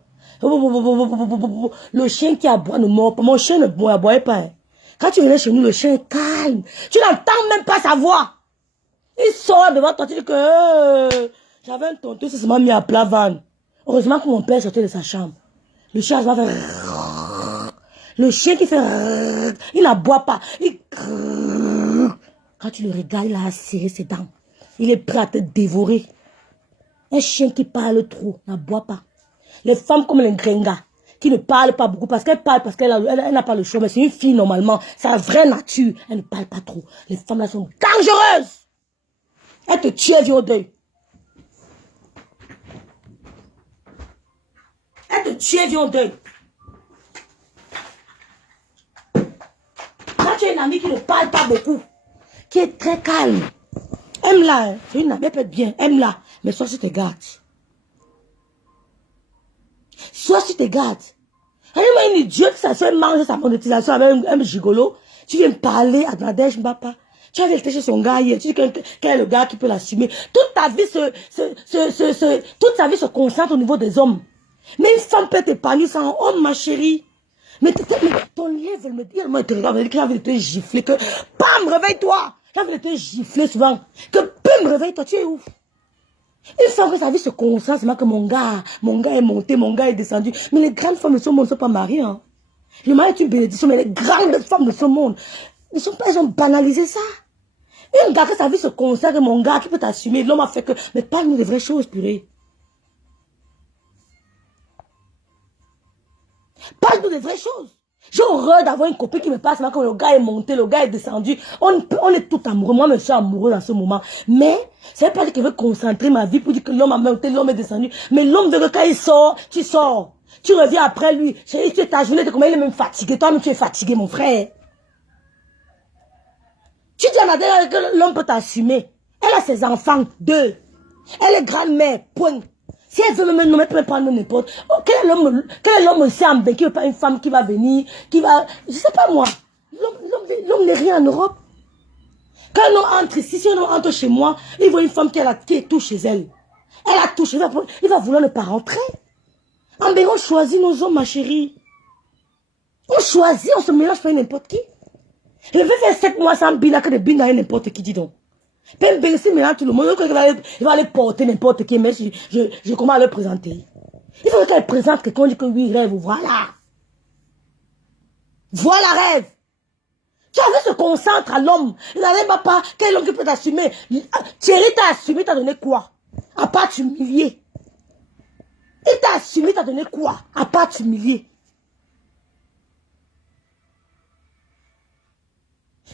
Le chien qui aboie ne mord pas. Mon chien ne aboie pas. Hein. Quand tu viens chez nous, le chien est calme. Tu n'entends même pas sa voix. Il sort devant toi, tu dis que j'avais un tonton, c'est seulement mis à plat van. Heureusement que mon père sortait de sa chambre. Le chien va faire... Le chien qui fait... Il n'aboie pas. Quand tu le regardes, il a serré ses dents. Il est prêt à te dévorer. Un chien qui parle trop, n'aboie pas. Les femmes comme les gringas, qui ne parlent pas beaucoup, parce qu'elle parle, parce qu'elle n'a pas le choix, mais c'est une fille normalement, sa vraie nature, elle ne parle pas trop. Les femmes là sont dangereuses. Elles te tuent, elles viennent au deuil. Elles te tuent, elles viennent au deuil. Quand tu as une amie qui ne parle pas beaucoup, qui est très calme, aime-la, hein. C'est une amie, elle peut être bien, aime-la, mais sois sur tes gardes. Sois sur tes gardes. Elle est une idiote, ça se mange sa monétisation avec un gigolo. Tu viens me parler à Nadège Mbapa. Tu as été chez son gars hier. Tu dis quel est le gars qui peut l'assumer. Toute ta vie toute sa vie se concentre au niveau des hommes. Mais une femme peut t'épargner sans homme, ma chérie. Mais ton lèvre, elle me dit, elle te regarde, elle me dit que j'ai envie de te gifler, que, bam, réveille-toi. J'ai envie de te gifler souvent. Que, bam, réveille-toi, tu es où? Une femme que sa vie se concentre, c'est moi que mon gars est monté, mon gars est descendu. Mais les grandes femmes de ce monde ne sont pas mariées. Hein. Le mari est une bénédiction, mais les grandes femmes de ce monde, elles ont banalisé ça. Un gars que sa vie se concentre, mon gars qui peut t'assumer, l'homme a fait que... Mais parle-nous des vraies choses, purée. Parle-nous des vraies choses. J'ai horreur d'avoir une copine qui me passe quand le gars est monté, le gars est descendu. On est tout amoureux. Moi, je suis amoureux dans ce moment. Mais, ça veut pas dire que je veux concentrer ma vie pour dire que l'homme a monté, l'homme est descendu. Mais l'homme veut que quand il sort, tu sors. Tu reviens après lui. Chérie, tu es ta journée de combien il est même fatigué. Toi-même, tu es fatigué, mon frère. Tu dis à Nadège que l'homme peut t'assumer. Elle a ses enfants, 2. Elle est grand-mère, point. Si elle veut me nommer, elle peut prendre n'importe. Oh, quel est l'homme aussi en qui veut pas une femme qui va venir, qui va... Je sais pas moi. L'homme n'est rien en Europe. Quand un homme entre ici, si un homme entre chez moi, il voit une femme qui est tout chez elle. Elle a tout chez elle, il va vouloir ne pas rentrer. En Bénin, on choisit nos hommes, ma chérie. On choisit, on se mélange pas n'importe qui. Je vais faire 7 mois sans bina, que de bina et n'importe qui, dis donc. Même si maintenant tout le monde, il va aller porter n'importe qui, mais je commence à le présenter. Il faut qu'elle présente quelqu'un, dit que oui, rêve, voilà. Voilà, rêve. Tu avais se concentre à l'homme. Il n'avait même pas, quel homme qui peut t'assumer. Thierry t'a assumé, t'as donné quoi? À part t'humilier. Il t'a assumé, t'as donné quoi? À part t'humilier.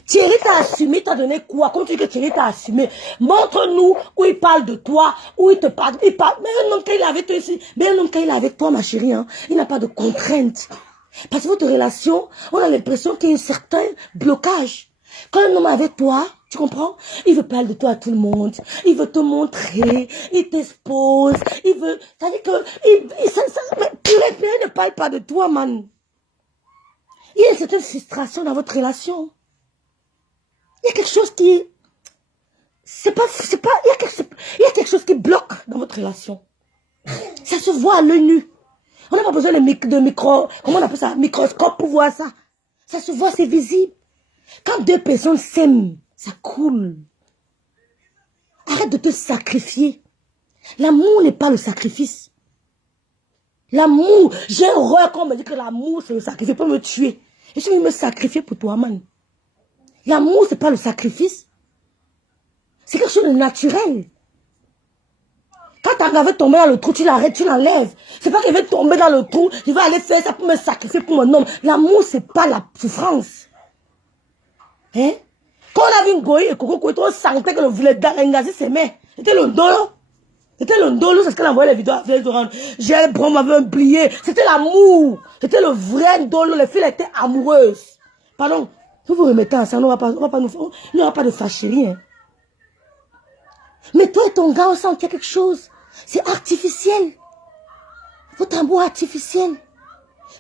Thierry t'a assumé, t'as donné quoi? Quand tu dis que Thierry t'a assumé, montre-nous où il parle de toi, où il te parle. Il parle, mais un homme quand il est avec toi ici, mais un homme quand il est avec toi, ma chérie, hein, il n'a pas de contraintes. Parce que votre relation, on a l'impression qu'il y a un certain blocage. Quand un homme est avec toi, tu comprends? Il veut parler de toi à tout le monde. Il veut te montrer. Il t'expose. Il veut... Ça veut dire que... mais purée, ne parle pas de toi, man. Il y a une certaine frustration dans votre relation. Il y a quelque chose qui... il y a quelque chose qui bloque dans votre relation. Ça se voit à l'œil nu. On n'a pas besoin de micro... Comment on appelle ça? Microscope pour voir ça. Ça se voit, c'est visible. Quand 2 personnes s'aiment, ça coule. Arrête de te sacrifier. L'amour n'est pas le sacrifice. L'amour, j'ai horreur quand on me dit que l'amour c'est le sacrifice pour me tuer. Je suis venu me sacrifier pour toi, man. L'amour, c'est pas le sacrifice. C'est quelque chose de naturel. Quand ta gars veut tomber dans le trou, tu l'arrêtes, tu l'enlèves. C'est pas qu'il veut tomber dans le trou, je vais aller faire ça pour me sacrifier pour mon homme. L'amour, c'est pas la souffrance. Hein? Quand on a vu une goï et Coco, on sentait que le voulait d'Arengasi s'aimait. C'était le dolo. C'était le dolo, c'est ce qu'elle envoyait les vidéos à Félix Orange. J'ai bon, m'avait oublié. C'était l'amour. C'était le vrai dolo. Les filles étaient amoureuses. Pardon. Vous vous remettez ensemble, il n'y aura pas de fâcherie. Hein. Mais toi et ton gars, on sent qu'il y a quelque chose. C'est artificiel. Votre amour artificiel.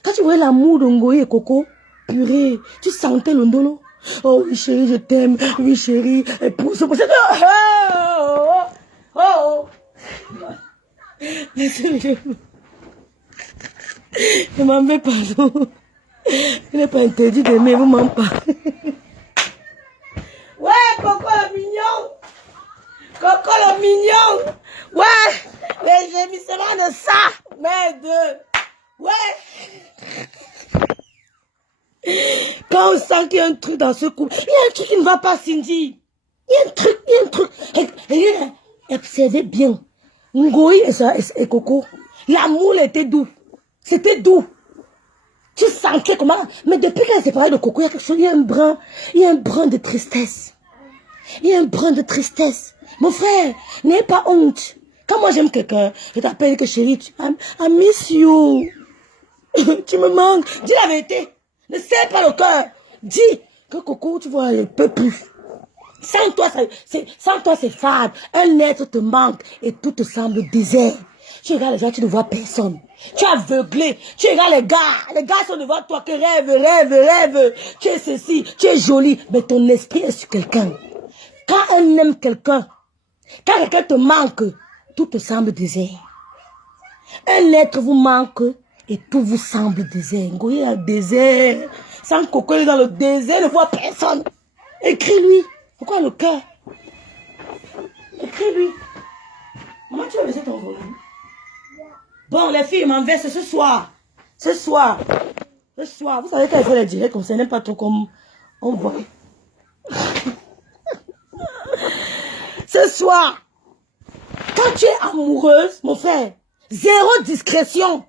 Quand tu vois l'amour de Ngoï et Coco, purée, tu sentais le ndolo. Oh oui chérie, je t'aime. Oui chérie, pousse. Oh, oh, oh. Ne m'en veux pas, non. Il n'est pas interdit d'aimer, vous m'en parlez. Ouais, Coco le mignon. Coco le mignon. Ouais, les gémissements de ça. Merde. Ouais. Quand on sent qu'il y a un truc dans ce couple, il y a un truc qui ne va pas, Cindy. Il y a un truc. Observez bien. Ngoï et Coco, l'amour était doux. C'était doux. Tu sentais comment. Mais depuis qu'elle s'est séparée de Coco, il y a quelque chose, il y a un brin de tristesse. Il y a un brin de tristesse. Mon frère, n'aie pas honte. Quand moi j'aime quelqu'un, je t'appelle que chérie, I miss you. Tu me manques. Dis la vérité. Ne serre pas le cœur. Dis que Coco, tu vois, elle ne peut plus. Sans toi, c'est fade. Un être te manque et tout te semble désert. Tu regardes les gens, tu ne vois personne. Tu es aveuglé. Tu regardes les gars sont devant toi que rêve. Tu es ceci, tu es joli, mais ton esprit est sur quelqu'un. Quand on aime quelqu'un, quand quelqu'un te manque, tout te semble désert. Un être vous manque et tout vous semble désert. Ngoï est désert. Sans Coco, il est dans le désert, il ne voit personne. Écris-lui. Pourquoi le cœur? Écris-lui. Maman, tu vas baisser ton volume. Bon, les filles m'enversent ce soir. Ce soir. Vous savez qu'elle fait les directs comme ça, n'est pas trop comme on voit. Ce soir, quand tu es amoureuse, mon frère, zéro discrétion.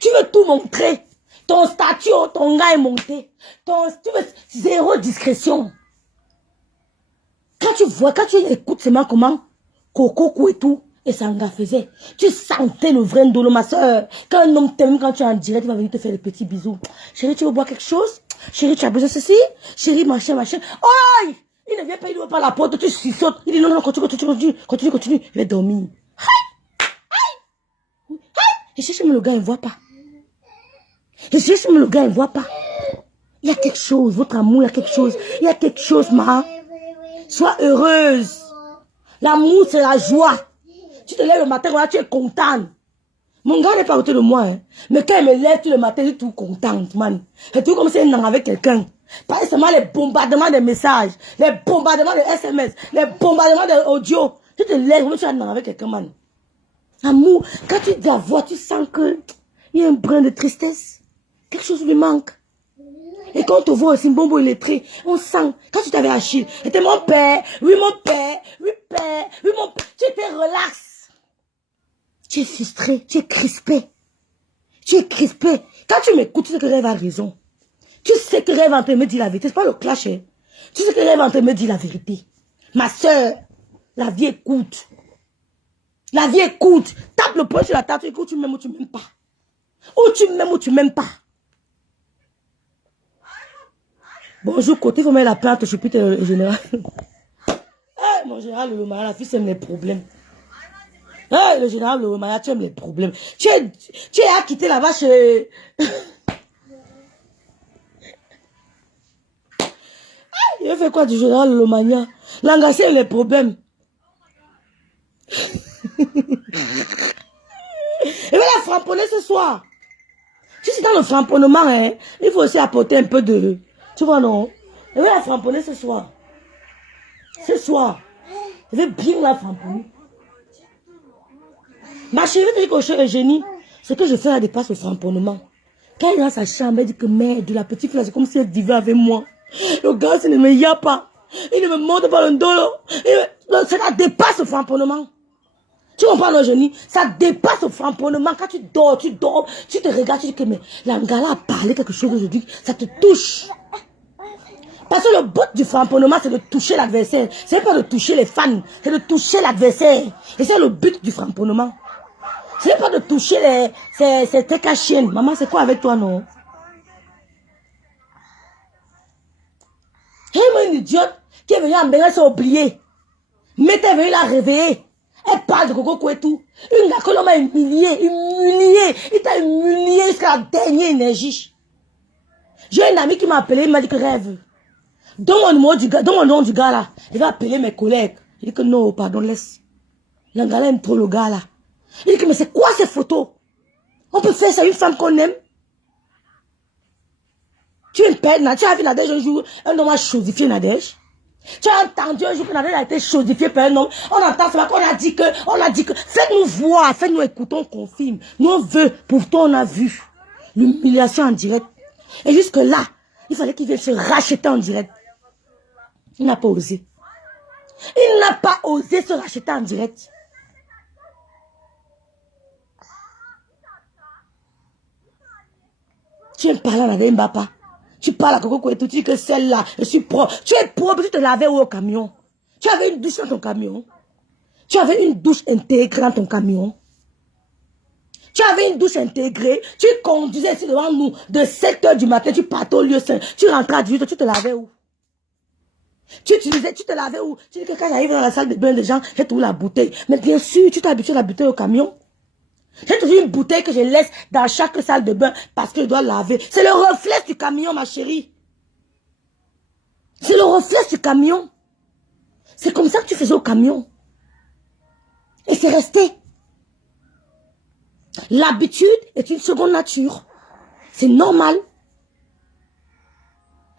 Tu veux tout montrer. Ton statut, ton gars est monté. Tu veux zéro discrétion. Quand tu écoutes seulement comment Coco et tout, et Sanga faisait, tu sentais le vrai ndolo, ma soeur. Quand un homme t'aime, quand tu es en direct, il va venir te faire des petits bisous. Chérie, tu veux boire quelque chose? Chérie, tu as besoin de ceci? Chérie, machin. Oh! Il ne vient pas, il ouvre pas la porte, tu suçotes. Il dit non, continue. Il va dormir. Et cherche le gars, il ne voit pas. Il y a quelque chose, votre amour, il y a quelque chose, ma. Sois heureuse. L'amour, c'est la joie. Tu te lèves le matin, voilà, tu es contente. Mon gars n'est pas à côté de moi, hein. Mais quand il me lève tout le matin, je suis tout contente, man. C'est tout comme si il est avec quelqu'un. Pas seulement les bombardements de messages, les bombardements de SMS, les bombardements d'audio. Tu te lèves, tu es avec quelqu'un, man. L'amour, quand tu la vois, tu sens que il y a un brin de tristesse. Quelque chose lui manque. Et quand on te voit aussi, Mbombo illettré, on sent, quand tu t'avais Achille, c'était mon père, oui mon père. Tu étais relax. Tu es frustré, tu es crispé. Quand tu m'écoutes, tu sais que Rêve a raison. Tu sais que Rêve en train de me dire la vérité. C'est pas le clash, hein. Tu sais que Rêve en train de me dire la vérité. Ma soeur, la vie écoute. Tape le poing sur la table, tu écoutes, tu m'aimes ou tu m'aimes pas. Ou tu m'aimes ou tu m'aimes pas. Bonjour, côté, il faut mettre la plainte, je suis plus le général. Mon général, le Maya, la fille, c'est les problèmes. Le général, le Maya, tu aimes les problèmes. Tu es acquitté là-bas chez... Il a fait quoi du général le Maya? L'engagé, les problèmes. Il va la framponner ce soir. Si c'est dans le framponnement, hein, il faut aussi apporter un peu de... Tu vois, non? Il va la framponner ce soir. Je vais bien la framponner. Ma chérie dit que je suis un génie. Ce que je fais, elle dépasse le framponnement. Quand elle est dans sa chambre, elle dit que merde, la petite fille, c'est comme si elle vivait avec moi. Le gars, il ne me y a pas. Il ne me monte pas le dos. Ça dépasse le framponnement. Tu comprends le génie? Ça dépasse le framponnement. Quand tu dors, tu te regardes, tu dis que mais l'angala a parlé quelque chose aujourd'hui, ça te touche. Parce que le but du framponnement, c'est de toucher l'adversaire. C'est pas de toucher les fans, c'est de toucher l'adversaire. Et c'est le but du framponnement. C'est pas de toucher ces trucs à chienne. Maman, c'est quoi avec toi, non? Hey, moi, une idiote qui est venue en Bénin, s'est oubliée. Mais t'es venue la réveiller. Elle parle de Coco et tout. Une gars que l'homme a humilié. Il t'a humilié jusqu'à la dernière énergie. J'ai un ami qui m'a appelé, il m'a dit que rêve. Donne mon numéro du gars, donne mon nom du gars là. Il va appeler mes collègues. Il dit que non, pardon, laisse. Le gars là aime trop le gars là. Il dit que mais c'est quoi ces photos? On peut faire ça à une femme qu'on aime? Tu es une peine, tu as vu Nadège un jour, un homme a chosifié Nadège. Tu as entendu un jour que Nadège a été chosifié par un homme. On entend ça, on a dit que. Faites-nous voir, faites-nous écouter, on confirme. Nous on veut, pourtant on a vu l'humiliation en direct. Et jusque là, il fallait qu'il vienne se racheter en direct. Il n'a pas osé. Il n'a pas osé se racheter en direct. Tu aimes parler à Nadège Mbapa. Tu parles à Coco et tu dis que celle-là, je suis propre. Tu es propre, tu te lavais où au camion? Tu avais une douche dans ton camion? Tu avais une douche intégrée dans ton camion? Tu avais une douche intégrée, tu conduisais ici devant nous de 7 h du matin, tu partais au lieu saint, tu rentrais à 18 h, tu te lavais où? Tu te lavais où? Tu dis que quand j'arrive dans la salle de bain des gens, j'ai toujours la bouteille. Mais bien sûr, tu t'es habitué à la bouteille au camion. J'ai toujours une bouteille que je laisse dans chaque salle de bain parce que je dois laver. C'est le reflet du camion, ma chérie. C'est le reflet du camion. C'est comme ça que tu faisais au camion. Et c'est resté. L'habitude est une seconde nature. C'est normal.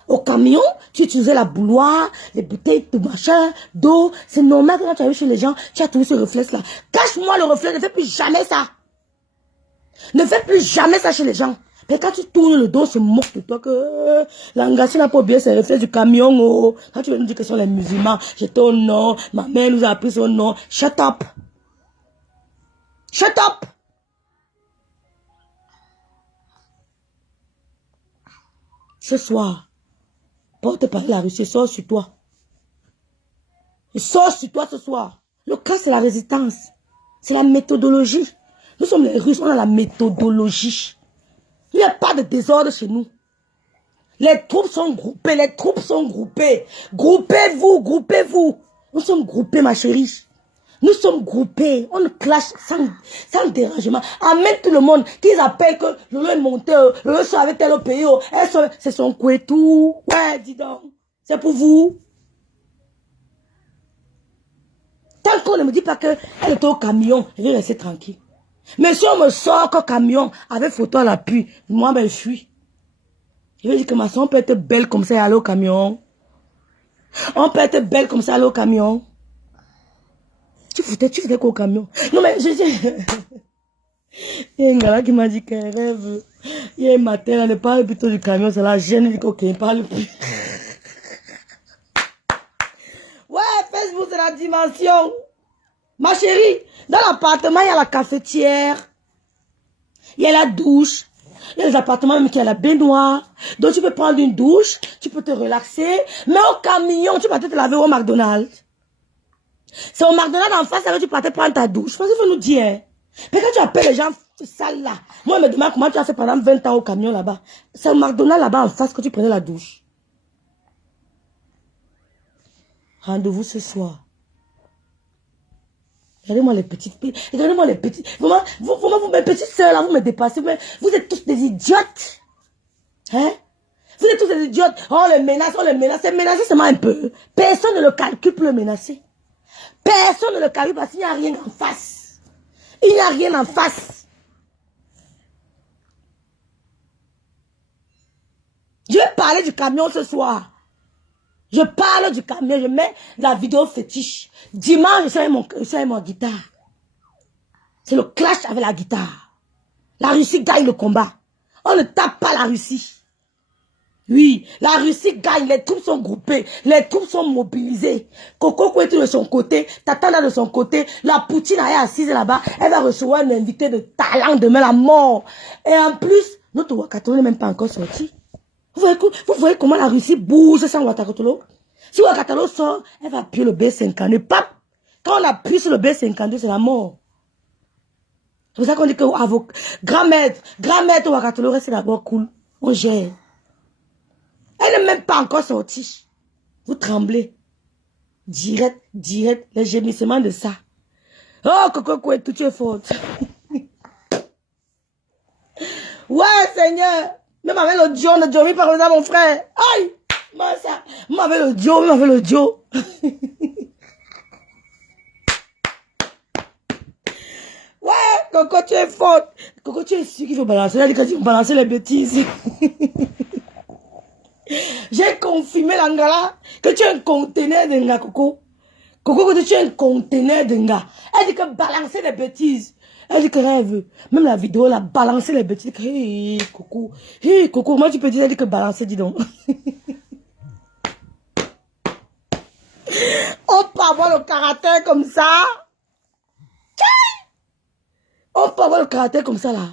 Au camion, tu utilisais la bouilloire, les bouteilles de machin, d'eau. C'est normal que quand tu arrives chez les gens, tu as toujours ce réflexe-là. Cache-moi le reflet, ne fais plus jamais ça. Ne fais plus jamais ça chez les gens. Mais quand tu tournes le dos, on se moque de toi que l'engagé n'a pas oublié ses réflexes du camion. Oh. Quand tu veux nous dire que ce sont les musulmans, j'ai ton nom, ma mère nous a appris son nom. Shut up. Shut up. Ce soir, porte par la Russie, sors sur toi. Sors sur toi ce soir. Le cas, c'est la résistance. C'est la méthodologie. Nous sommes les Russes, on a la méthodologie. Il n'y a pas de désordre chez nous. Les troupes sont groupées, les troupes sont groupées. Groupez-vous, groupez-vous. Nous sommes groupés, ma chérie. Nous sommes groupés. On clash sans dérangement. Amène tout le monde. Qu'ils appellent que Lolo est monté, Lolo soit avec tel pays. C'est son couetou. Ouais, dis donc. C'est pour vous. Tant qu'on ne me dit pas qu'elle était au camion, je vais rester tranquille. Mais si on me sort qu'au camion avec photo à l'appui, moi, ben, je suis. Je vais dire que ma soeur, on peut être belle comme ça et aller au camion. On peut être belle comme ça et aller au camion. Tu faisais quoi au camion? Non, mais je dis. Il y a un gars qui m'a dit qu'elle rêve. Il y a un matin, elle ne parle plutôt du camion, c'est la gêne. Il dit qu'ok, il ne parle plus. Ouais, Facebook, c'est la dimension. Ma chérie, dans l'appartement, il y a la cafetière. Il y a la douche. Il y a les appartements même qui a la baignoire. Donc tu peux prendre une douche, tu peux te relaxer. Mais au camion, tu peux te laver au McDonald's. C'est au McDonald's en face, là, tu peux te prendre ta douche. Parce qu'il faut nous dire. Mais quand tu appelles les gens sales là, moi, je me demande comment tu as fait pendant 20 ans au camion là-bas. C'est au McDonald's là-bas en face que tu prenais la douche. Rendez-vous ce soir. Regardez-moi les petites filles. Regardez-moi les petites. Vraiment, vous, mes petites sœurs là, vous me dépassez. Vous êtes tous des idiotes. Hein? Vous êtes tous des idiotes. Oh, les menaces, oh, les menaces. C'est menacer seulement un peu. Personne ne le calcule pour le menacer. Personne ne le calcule parce qu'il n'y a rien en face. Il n'y a rien en face. Je vais parler du camion ce soir. Je parle du camion, je mets la vidéo fétiche. Dimanche, je suis avec mon guitare. C'est le clash avec la guitare. La Russie gagne le combat. On ne tape pas la Russie. Oui, la Russie gagne, les troupes sont groupées, les troupes sont mobilisées. Coco Kouetou de son côté, Tatana de son côté, la Poutine est assise là-bas, elle va recevoir un invité de talent demain, la mort. Et en plus, notre Ouagadougou n'est même pas encore sorti. Vous voyez comment la Russie bouge sans Ouagadougou? Si Ouagadougou sort, elle va appuyer le B52. Pap! Quand on appuie sur le B52, c'est la mort. C'est pour ça qu'on dit que grand maître Ouagadougou reste d'abord cool. On gère. Elle n'est même pas encore sortie. Vous tremblez. Direct, les gémissements de ça. Oh, Coco Kouetou, tu es forte. Ouais, Seigneur. Même avec l'audio, on a dormi par exemple, mon frère. Aïe! Moi, ça. Même avec l'audio, même avec l'audio. Ouais, Coco, tu es faute. Coco, tu es sûr qu'il faut balancer. Elle a dit qu'il faut balancer les bêtises. J'ai confirmé l'angala que tu es un conteneur de nga, Coco. Coco, que tu es un conteneur de nga. Elle dit que balancer les bêtises. Elle dit que rêve. Même la vidéo, là, balancer les bêtises. Hé, Coco. Hé, Coco, moi tu peux dire, elle dit que balancer, dis donc. On peut avoir le caractère comme ça. On peut avoir le caractère comme ça, là.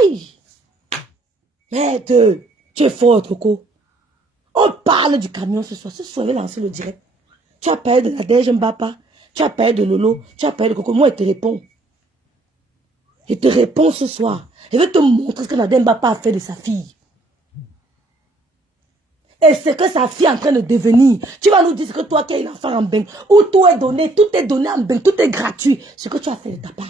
Aïe. Merde, tu es forte, Coco. On parle du camion ce soir. Ce soir, je vais lancer le direct. Tu as parlé de la DG Mbapa. Tu as parlé de Lolo. Tu as parlé de Coco. Moi, je te réponds. Je te réponds ce soir. Je vais te montrer ce que Nadine Mbapa a fait de sa fille. Et ce que sa fille est en train de devenir. Tu vas nous dire ce que toi qui as une enfant en bain, où tout est donné en bain, tout est gratuit. Ce que tu as fait de ta part.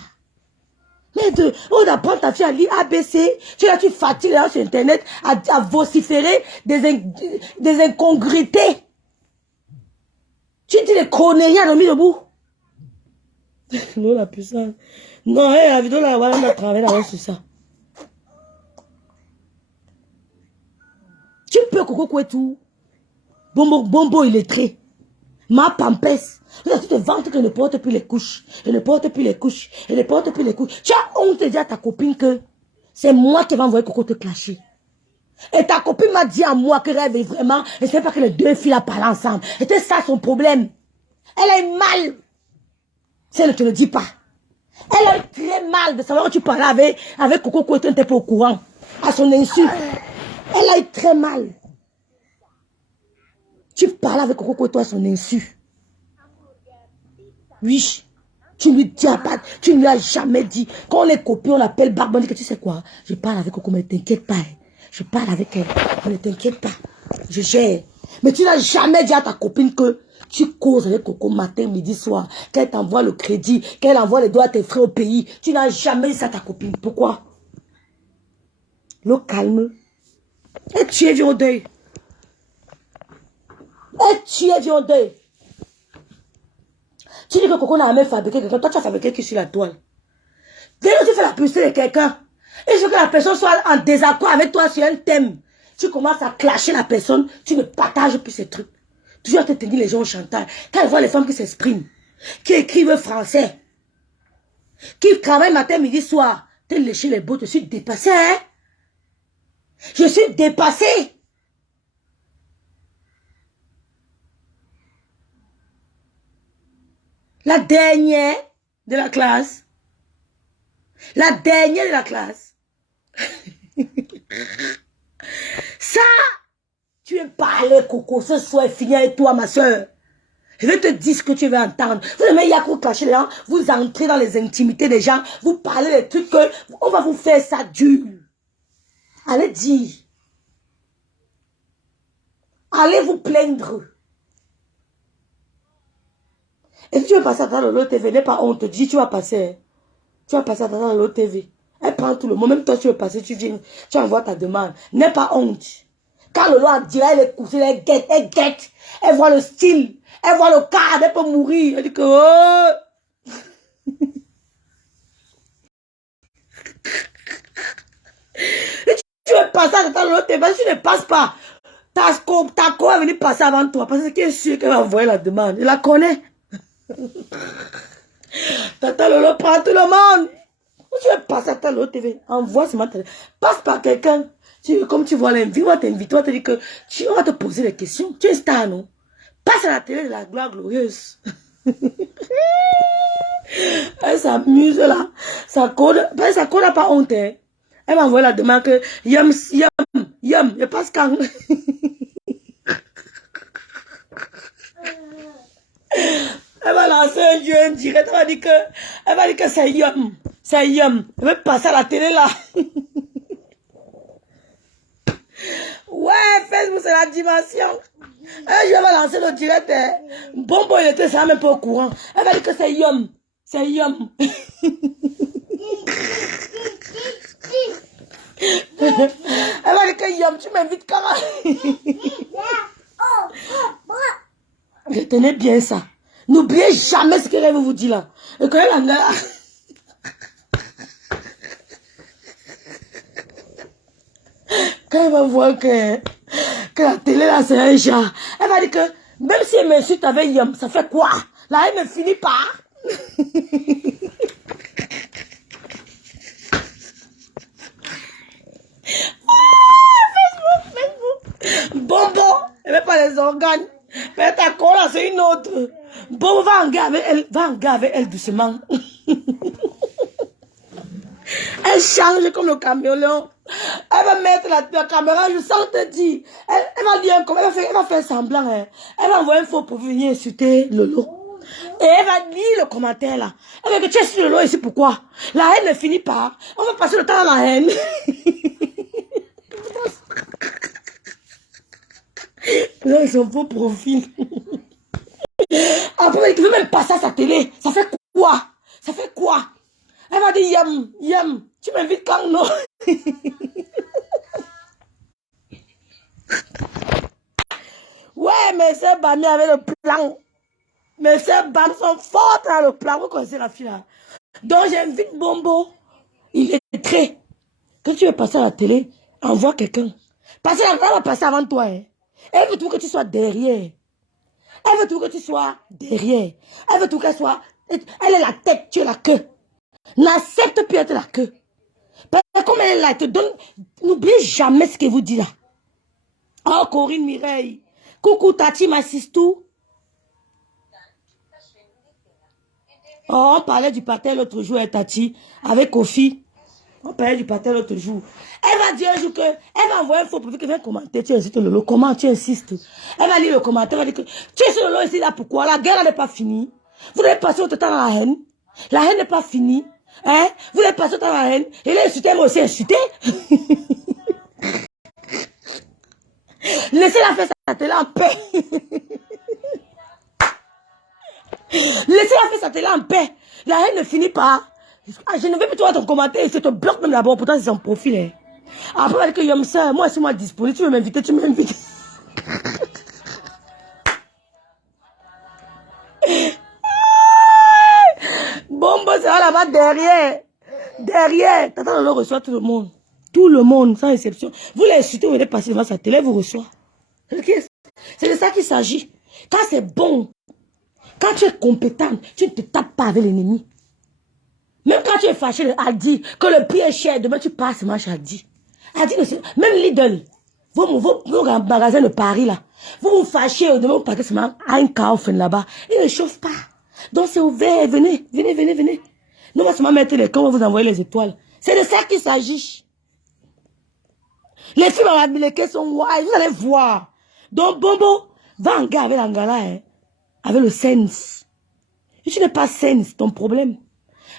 Mais on apprend ta fille à lire ABC. Tu fatigues là sur Internet à vociférer des incongruités. Tu dis des conneries à l'homme debout. Non, la puissance. Non, la vidéo là, voilà, on a travaillé là sur ça. Tu peux coco et tout. Bombo illettré. Ma pampesse. Tu te vantes que je ne porte plus les couches. Je ne porte plus les couches. Je ne porte plus les couches. Tu as honte de dire à ta copine que c'est moi qui vais envoyer Coco te clasher. Et ta copine m'a dit à moi que rêve vraiment. Et c'est pas que les deux filles là parlent ensemble. Et c'est ça son problème. Elle a eu mal. Si elle ne te le dit pas. Elle a eu très mal de savoir que tu parlais avec Coco Coco et tu n'étais pas au courant. À son insu. Elle a eu très mal. Tu parles avec Coco Coco à son insu. Oui. Tu ne lui dis pas. Tu ne lui as jamais dit. Quand on est copains, on appelle Barbe. On dit que tu sais quoi. Je parle avec Coco, mais ne t'inquiète pas. Je parle avec elle. Ne t'inquiète pas. Je gère. Mais tu n'as jamais dit à ta copine que tu causes avec Coco matin, midi, soir. Qu'elle t'envoie le crédit. Qu'elle envoie les doigts à tes frères au pays. Tu n'as jamais dit ça à ta copine. Pourquoi? Le calme. Et tu es venu au deuil. Et tu es venu au deuil. Tu dis que Coco n'a jamais fabriqué quelqu'un. Toi, tu as fabriqué qui sur la toile. Dès que tu fais la publicité de quelqu'un, et je veux que la personne soit en désaccord avec toi sur un thème, tu commences à clasher la personne, tu ne partages plus ces trucs. Toujours te tenir les gens au chantage. Quand ils voient les femmes qui s'expriment, qui écrivent français, qui travaillent matin, midi, soir, t'es léché les bouts, je suis dépassé, hein? Je suis dépassé. La dernière de la classe. La dernière de la classe. Ça, tu es parlé, Coco. Ce soir est fini avec toi, ma soeur. Je vais te dire ce que tu veux entendre. Vous aimez Yakou cacher les gens, vous entrez dans les intimités des gens, vous parlez des trucs que on va vous faire ça dur. Allez dire. Allez vous plaindre. Et si tu veux passer à travers l'autre TV, n'aie pas honte, te dis, tu vas passer. Tu vas passer à travers l'autre TV. Elle prend tout le monde. Même toi, tu veux passer, tu viens, tu envoies ta demande. N'aie pas honte. Quand le loi dirait, elle est couchée, elle guette. Elle voit le style. Elle voit le cadre, elle peut mourir. Elle dit que, oh. Et tu veux passer à travers l'autre TV, si tu ne passes pas, ta co est venue passer avant toi. Parce qu'elle est sûre qu'elle va envoyer la demande. Je la connais. Tata Lolo prend tout le monde. Tu veux passer à ta Lolo TV, envoie ce matin. Passe par quelqu'un. Comme tu vois l'invite, on va t'inviter, on va te dire que on va te poser des questions. Tu es star, non? Passe à la télé de la gloire glorieuse. Elle s'amuse là. Ça code n'a pas honte. Hein. Elle m'a envoyé la demande que yum, je passe quand. Elle va lancer un jeu indirect. Elle va dire que c'est yum. C'est yum. Elle va passer à la télé là. Ouais, Facebook c'est la dimension. Je vais lancer le direct. Bombo il était ça même pas au courant. Elle va dire que c'est yum. C'est yum. Elle va dire que Yam, tu m'invites quand même. Retenez bien ça. N'oubliez jamais ce que Rêve vous dit là. Et quand elle a... Quand elle va voir que la télé là c'est un genre, elle va dire que même si elle m'insulte avec Yam, ça fait quoi? La haine ne finit pas. Facebook. Bonbon, elle met pas les organes. Mais ta cola, c'est une autre. Bonbon va en gars avec elle doucement. Elle change comme le caméléon. Elle va mettre la caméra, je sens te dire. Elle va dire comme elle va faire semblant. Hein. Elle va envoyer une faux pour venir insulter Lolo. Et elle va lire le commentaire là. Elle va dire que tu es sur Lolo ici, pourquoi? La haine ne finit pas. On va passer le temps dans la haine. Là, ils sont faux profil. Après, il ne veut même passer à sa télé. Ça fait quoi? Ça fait quoi? Elle va dire Yam, Yam, tu m'invites quand non? Ouais, mais ces Bami avec le plan. Mais ces Bami sont fortes dans le plan. Vous connaissez la fille là. Donc j'invite Bombo. Il est très. Quand tu veux passer à la télé, envoie quelqu'un. Parce qu'elle va passer avant toi. Hein. Elle veut tout que tu sois derrière. Elle veut tout que tu sois derrière. Elle veut tout qu'elle soit... Elle est la tête, tu es la queue. N'accepte plus être la queue. Parce que comme elle est là, elle te donne... N'oubliez jamais ce que vous dit là. Oh, Corinne Mireille. Coucou, Tati, m'assiste-tout. Oh, on parlait du pâté l'autre jour, Tati, avec Kofi. On parlait du pâté l'autre jour. Elle va dire un jour que... Elle va envoyer un faux profil qui vient commenter. Tu insistes, Lolo. Comment tu insistes? Elle va lire le commentaire. Elle va dire que... Tu es sur Lolo ici, là, pourquoi? La guerre n'est pas finie. Vous devez passer votre temps dans la haine. La haine n'est pas finie. Hein? Vous devez passer votre temps dans la haine. Et là, insulté, moi aussi insulté. Laissez-la faire sa télé en paix. Laissez-la faire sa télé en paix. La haine ne finit pas. Ah, je ne vais plus voir ton commentaire. Je te bloque même d'abord. Pourtant, c'est son profil. Hein. Après, avec Yom ça, moi, c'est moi disponible. Tu veux m'inviter, tu m'invites. Bombo sera là-bas derrière. Derrière. T'attends, on reçoit tout le monde. Tout le monde, sans exception. Vous l'insultez, vous venez passer devant sa télé, vous reçoit. C'est de ça qu'il s'agit. Quand c'est bon, quand tu es compétent, tu ne te tapes pas avec l'ennemi. Même quand tu es fâché de Aldi, que le prix est cher, demain tu passes chez Aldi. Aldi, même Lidl, vos magasins de Paris là, vous vous fâchez, demain vous partez seulement à un Kaufman là-bas. Il ne chauffe pas. Donc c'est ouvert, venez. Nous on va seulement mettre les camps, on va vous envoyer les étoiles. C'est de ça qu'il s'agit. Les filles à la sont wise, vous allez voir. Donc Bombo, va en gars avec l'angala, hein, avec le sens. Si tu n'es pas sens, ton problème.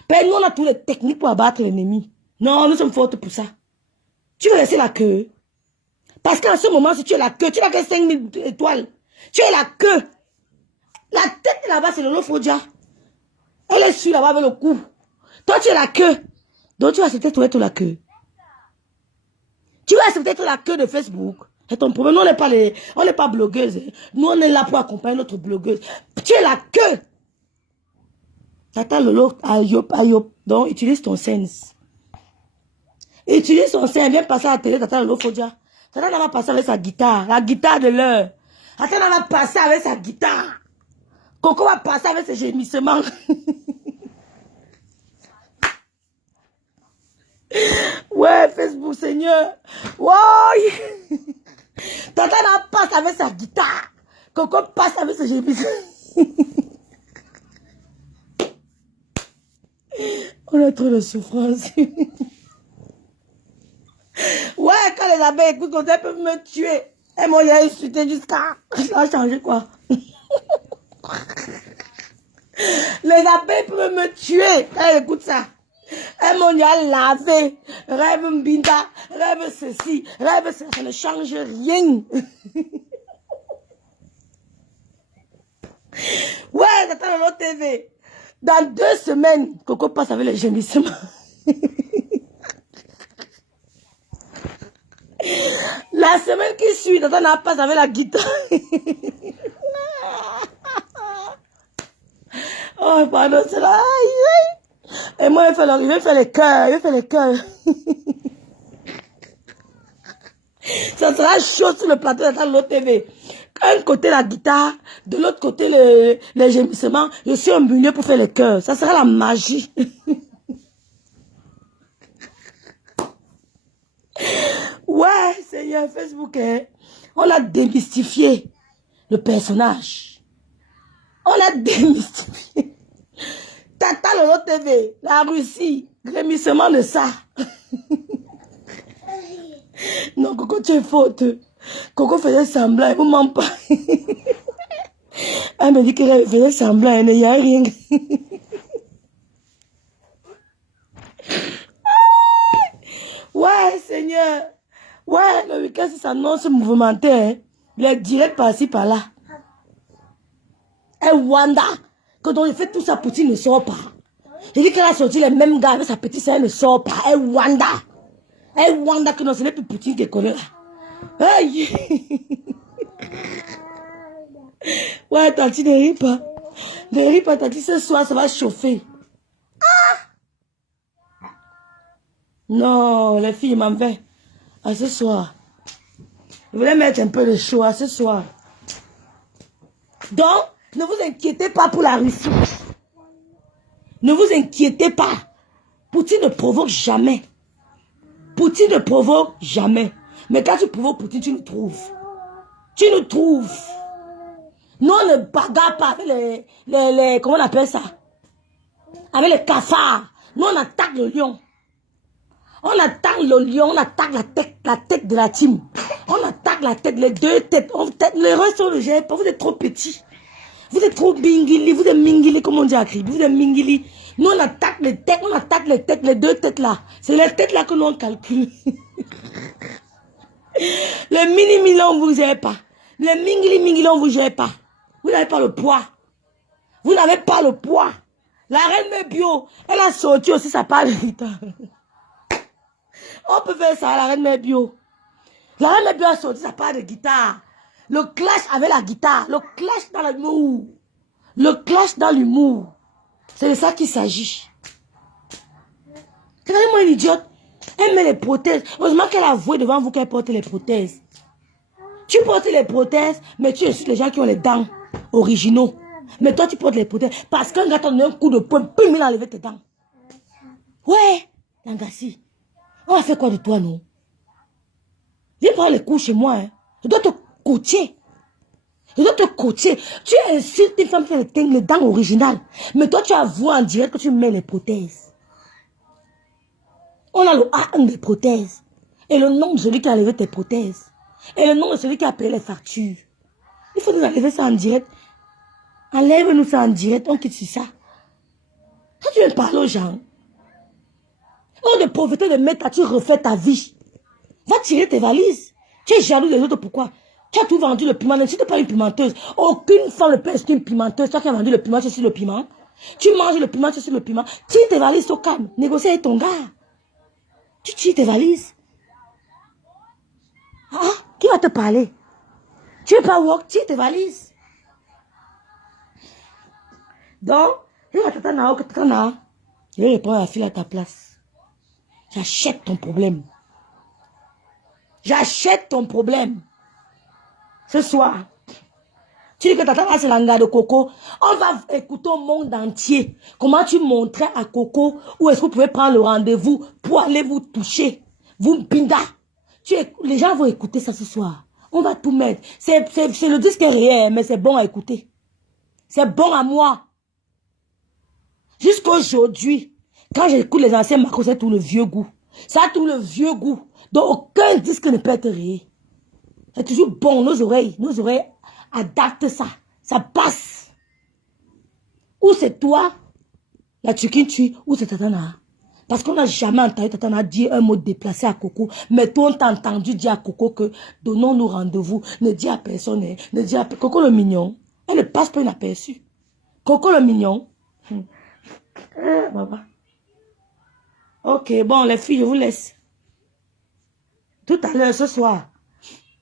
Nous, on a toutes les techniques pour abattre l'ennemi. Non, nous sommes fortes pour ça. Tu veux laisser la queue. Parce qu'en ce moment, si tu es la queue, tu n'as que 5000 étoiles. Tu es la queue. La tête là-bas, c'est le Lofodia. Elle est sur là-bas avec le cou. Toi, tu es la queue. Donc, tu vas accepter de être la queue. Tu vas accepter d'être la queue de Facebook. C'est ton problème. Nous, on n'est pas blogueuse. Nous, on est là pour accompagner notre blogueuse. Tu es la queue. Tata Lolo, ayop. Donc, utilise ton sens. Utilise ton sens. Viens passer à la télé, Tata Lolo, faut dire. Tata va passer avec sa guitare. La guitare de l'heure. Tata va passer avec sa guitare. Coco va passer avec ses gémissements. Ouais, Facebook, Seigneur. Ouais. Tata passe avec sa guitare. Coco passe avec ses gémissements. On a trop de souffrance. Ouais, quand les abeilles écoutent, elles peuvent me tuer. Elles m'ont insulté jusqu'à... Ça a changé quoi? Les abeilles peuvent me tuer quand elles écoutent ça. Elles m'ont lavé. Rêve Mbinda, rêve ceci, rêve ça. Ça ne change rien. Ouais, j'attends l'autre TV. Dans 2 semaines, Coco passe avec les gémissements. La semaine qui suit, Tata n'a pas avec la guitare. Oh, pardon, c'est là. Et moi, je vais faire les cœurs. Ça sera chaud sur le plateau de l'autre TV. Un côté la guitare, de l'autre côté les gémissements. Je suis au milieu pour faire les cœurs. Ça sera la magie. Ouais, Seigneur, Facebook, hein, on a démystifié le personnage. On a démystifié. Tata Lolo TV, la Russie, grémissement de ça. Non, Coco, tu es faute. Coco faisait semblant, elle ne ment pas. Elle me dit qu'elle faisait semblant, il n'y a rien. Ouais, Seigneur. Ouais, le week-end, ça s'annonce mouvementé. Hein. Les directs par-ci, par-là. Et Wanda, quand on fait tout ça, Poutine ne sort pas. J'ai dit qu'elle a sorti les mêmes gars avec sa petite sœur, elle ne sort pas. Et Wanda. Et Wanda, que non, ce n'est plus Poutine qui connaît là. Hey. Ouais, Tati, ne ris pas. Ne ris pas, Tati, ce soir, ça va chauffer. Ah. Non, les filles m'en veulent. À ce soir. Je voulais mettre un peu de chaud à ce soir. Donc, ne vous inquiétez pas pour la Russie. Ne vous inquiétez pas. Poutine ne provoque jamais. Poutine ne provoque jamais. Mais quand tu provoques Poutine, tu nous trouves. Tu nous trouves. Nous, on ne bagarre pas avec les comment on appelle ça? Avec les cafards. Nous, on attaque le lion. On attaque le lion, on attaque la tête de la team. On attaque la tête, les deux têtes. Les restes, on ne gère pas. Vous êtes trop petits. Vous êtes trop bingili. Vous êtes mingili, comme on dit à Kribi. Vous êtes mingili. Nous, on attaque les têtes, les deux têtes là. C'est les têtes là que nous, on calcule. Les mini-mili, on ne vous gère pas. Les mingili, on ne vous gère pas. Vous n'avez pas le poids. Vous n'avez pas le poids. La reine bio, elle a sorti aussi sa part de guitare. On peut faire ça, la reine mère bio. La reine mère bio a sorti sa part de guitare. Le clash avec la guitare. Le clash dans l'humour. Le clash dans l'humour. C'est de ça qu'il s'agit. Regardez-moi une idiote. Elle met les prothèses. Heureusement qu'elle a avoué devant vous qu'elle porte les prothèses. Tu portes les prothèses, mais tu insultes les gens qui ont les dents originaux. Mais toi, tu portes les prothèses. Parce qu'un gars t'a donné un coup de poing, puis il a enlevé tes dents. Ouais, Langassi. On a fait quoi de toi, non? Viens prendre les cours chez moi. Hein. Je dois te coacher. Je dois te coacher. Tu insultes une femme qui a les dents originales. Mais toi, tu avoues en direct que tu mets les prothèses. On a le A1 des prothèses. Et le nom de celui qui a enlevé tes prothèses. Et le nom de celui qui a payé les factures. Il faut nous enlever ça en direct. Enlève-nous ça en direct. On quitte sur ça. Quand tu viens parler aux gens, on de profiter de mettre, tu refais ta vie. Va tirer tes valises. Tu es jaloux des autres, pourquoi? Tu as tout vendu le piment, si tu n'es pas une pimenteuse. Aucune femme ne peut être une pimenteuse. Toi qui as vendu le piment, tu es sur le piment. Tu manges le piment, tu es sur le piment. Tire tes valises au calme. Négocie avec ton gars. Tu tires tes valises. Ah, qui va te parler? Tu ne veux pas walk, tire tes valises. Donc, je vais je vais répondre à la fille à ta place. J'achète ton problème. J'achète ton problème. Ce soir, tu dis que Tata c'est l'anga de Coco. On va écouter au monde entier comment tu montrais à Coco où est-ce que vous pouvez prendre le rendez-vous pour aller vous toucher. Vous pinda. Les gens vont écouter ça ce soir. On va tout mettre. C'est le disque réel, mais c'est bon à écouter. C'est bon à moi. Jusqu'à aujourd'hui, quand j'écoute les anciens Marco, c'est tout le vieux goût. Ça a tout le vieux goût. Donc aucun disque ne peut être réel. C'est toujours bon, nos oreilles adaptent ça. Ça passe. Ou c'est toi, la Tukintu, ou c'est Tatana. Parce qu'on n'a jamais entendu Tatana dire un mot déplacé à Coco. Mais toi, on t'a entendu dire à Coco que donnons-nous rendez-vous. Ne dis à personne. Ne dis à Coco le mignon. Elle ne passe pas inaperçue. Coco le mignon. Baba. Ok, bon, les filles, je vous laisse. Tout à l'heure, ce soir.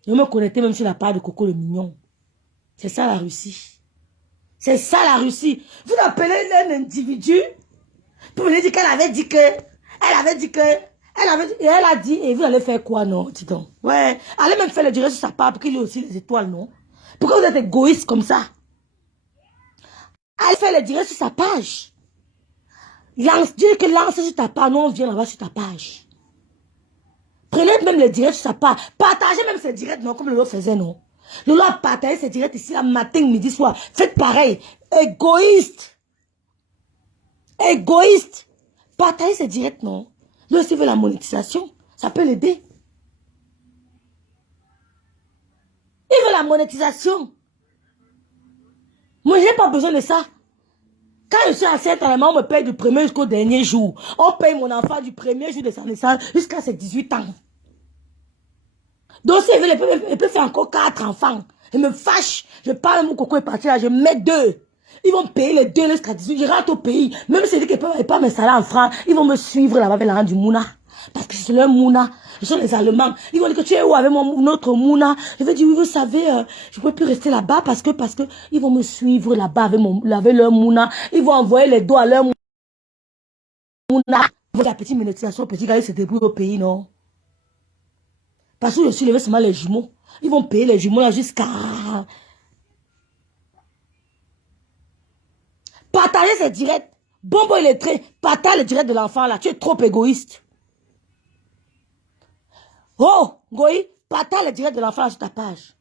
Je vais me connecter même sur la part de Coco le Mignon. C'est ça la Russie. C'est ça la Russie. Vous appelez un individu pour venir dire qu'elle avait dit que, et elle a dit, et vous allez faire quoi, non, dis donc. Ouais, allez même faire le direct sur sa part pour qu'il ait aussi les étoiles, non. Pourquoi vous êtes égoïste comme ça? Allez faire le direct sur sa page. Dis que lance sur ta page, nous on vient là-bas sur ta page. Prenez même le direct sur sa page. Partagez même ses directs, non, comme Lolo faisait, non. Lolo a partagé ses directs ici, la matin, midi, soir. Faites pareil. Égoïste. Égoïste. Partagez ses directs, non. Lui aussi veut la monétisation. Ça peut l'aider. Il veut la monétisation. Moi, je n'ai pas besoin de ça. Quand je suis enceinte, on me paye du premier jusqu'au dernier jour. On paye mon enfant du premier jour de sa naissance jusqu'à ses 18 ans. Donc, s'il veut, il peut faire encore 4 enfants. Je me fâche. Je parle, mon coco est parti là, je mets 2. Ils vont payer les 2 jusqu'à 18. Je rentre au pays. Même si je dis qu'ils ne peuvent pas m'installer en France, ils vont me suivre là-bas avec l'argent du Mouna. Parce que c'est leur Mouna. Ce sont les Allemands. Ils vont dire que tu es où avec notre Mouna. Je vais dire, oui, vous savez, je ne peux plus rester là-bas parce que ils vont me suivre là-bas avec leur Mouna. Ils vont envoyer les doigts à leur Mouna. La petite monétisation, petit gars, il se débrouille au pays, non? Parce que je suis levé seulement les jumeaux. Ils vont payer les jumeaux là jusqu'à... Partagez ces directs. Bonbon illettré. Partage le direct de l'enfant là. Tu es trop égoïste. Oh, Goï, partage le direct de l'enfant sur ta page.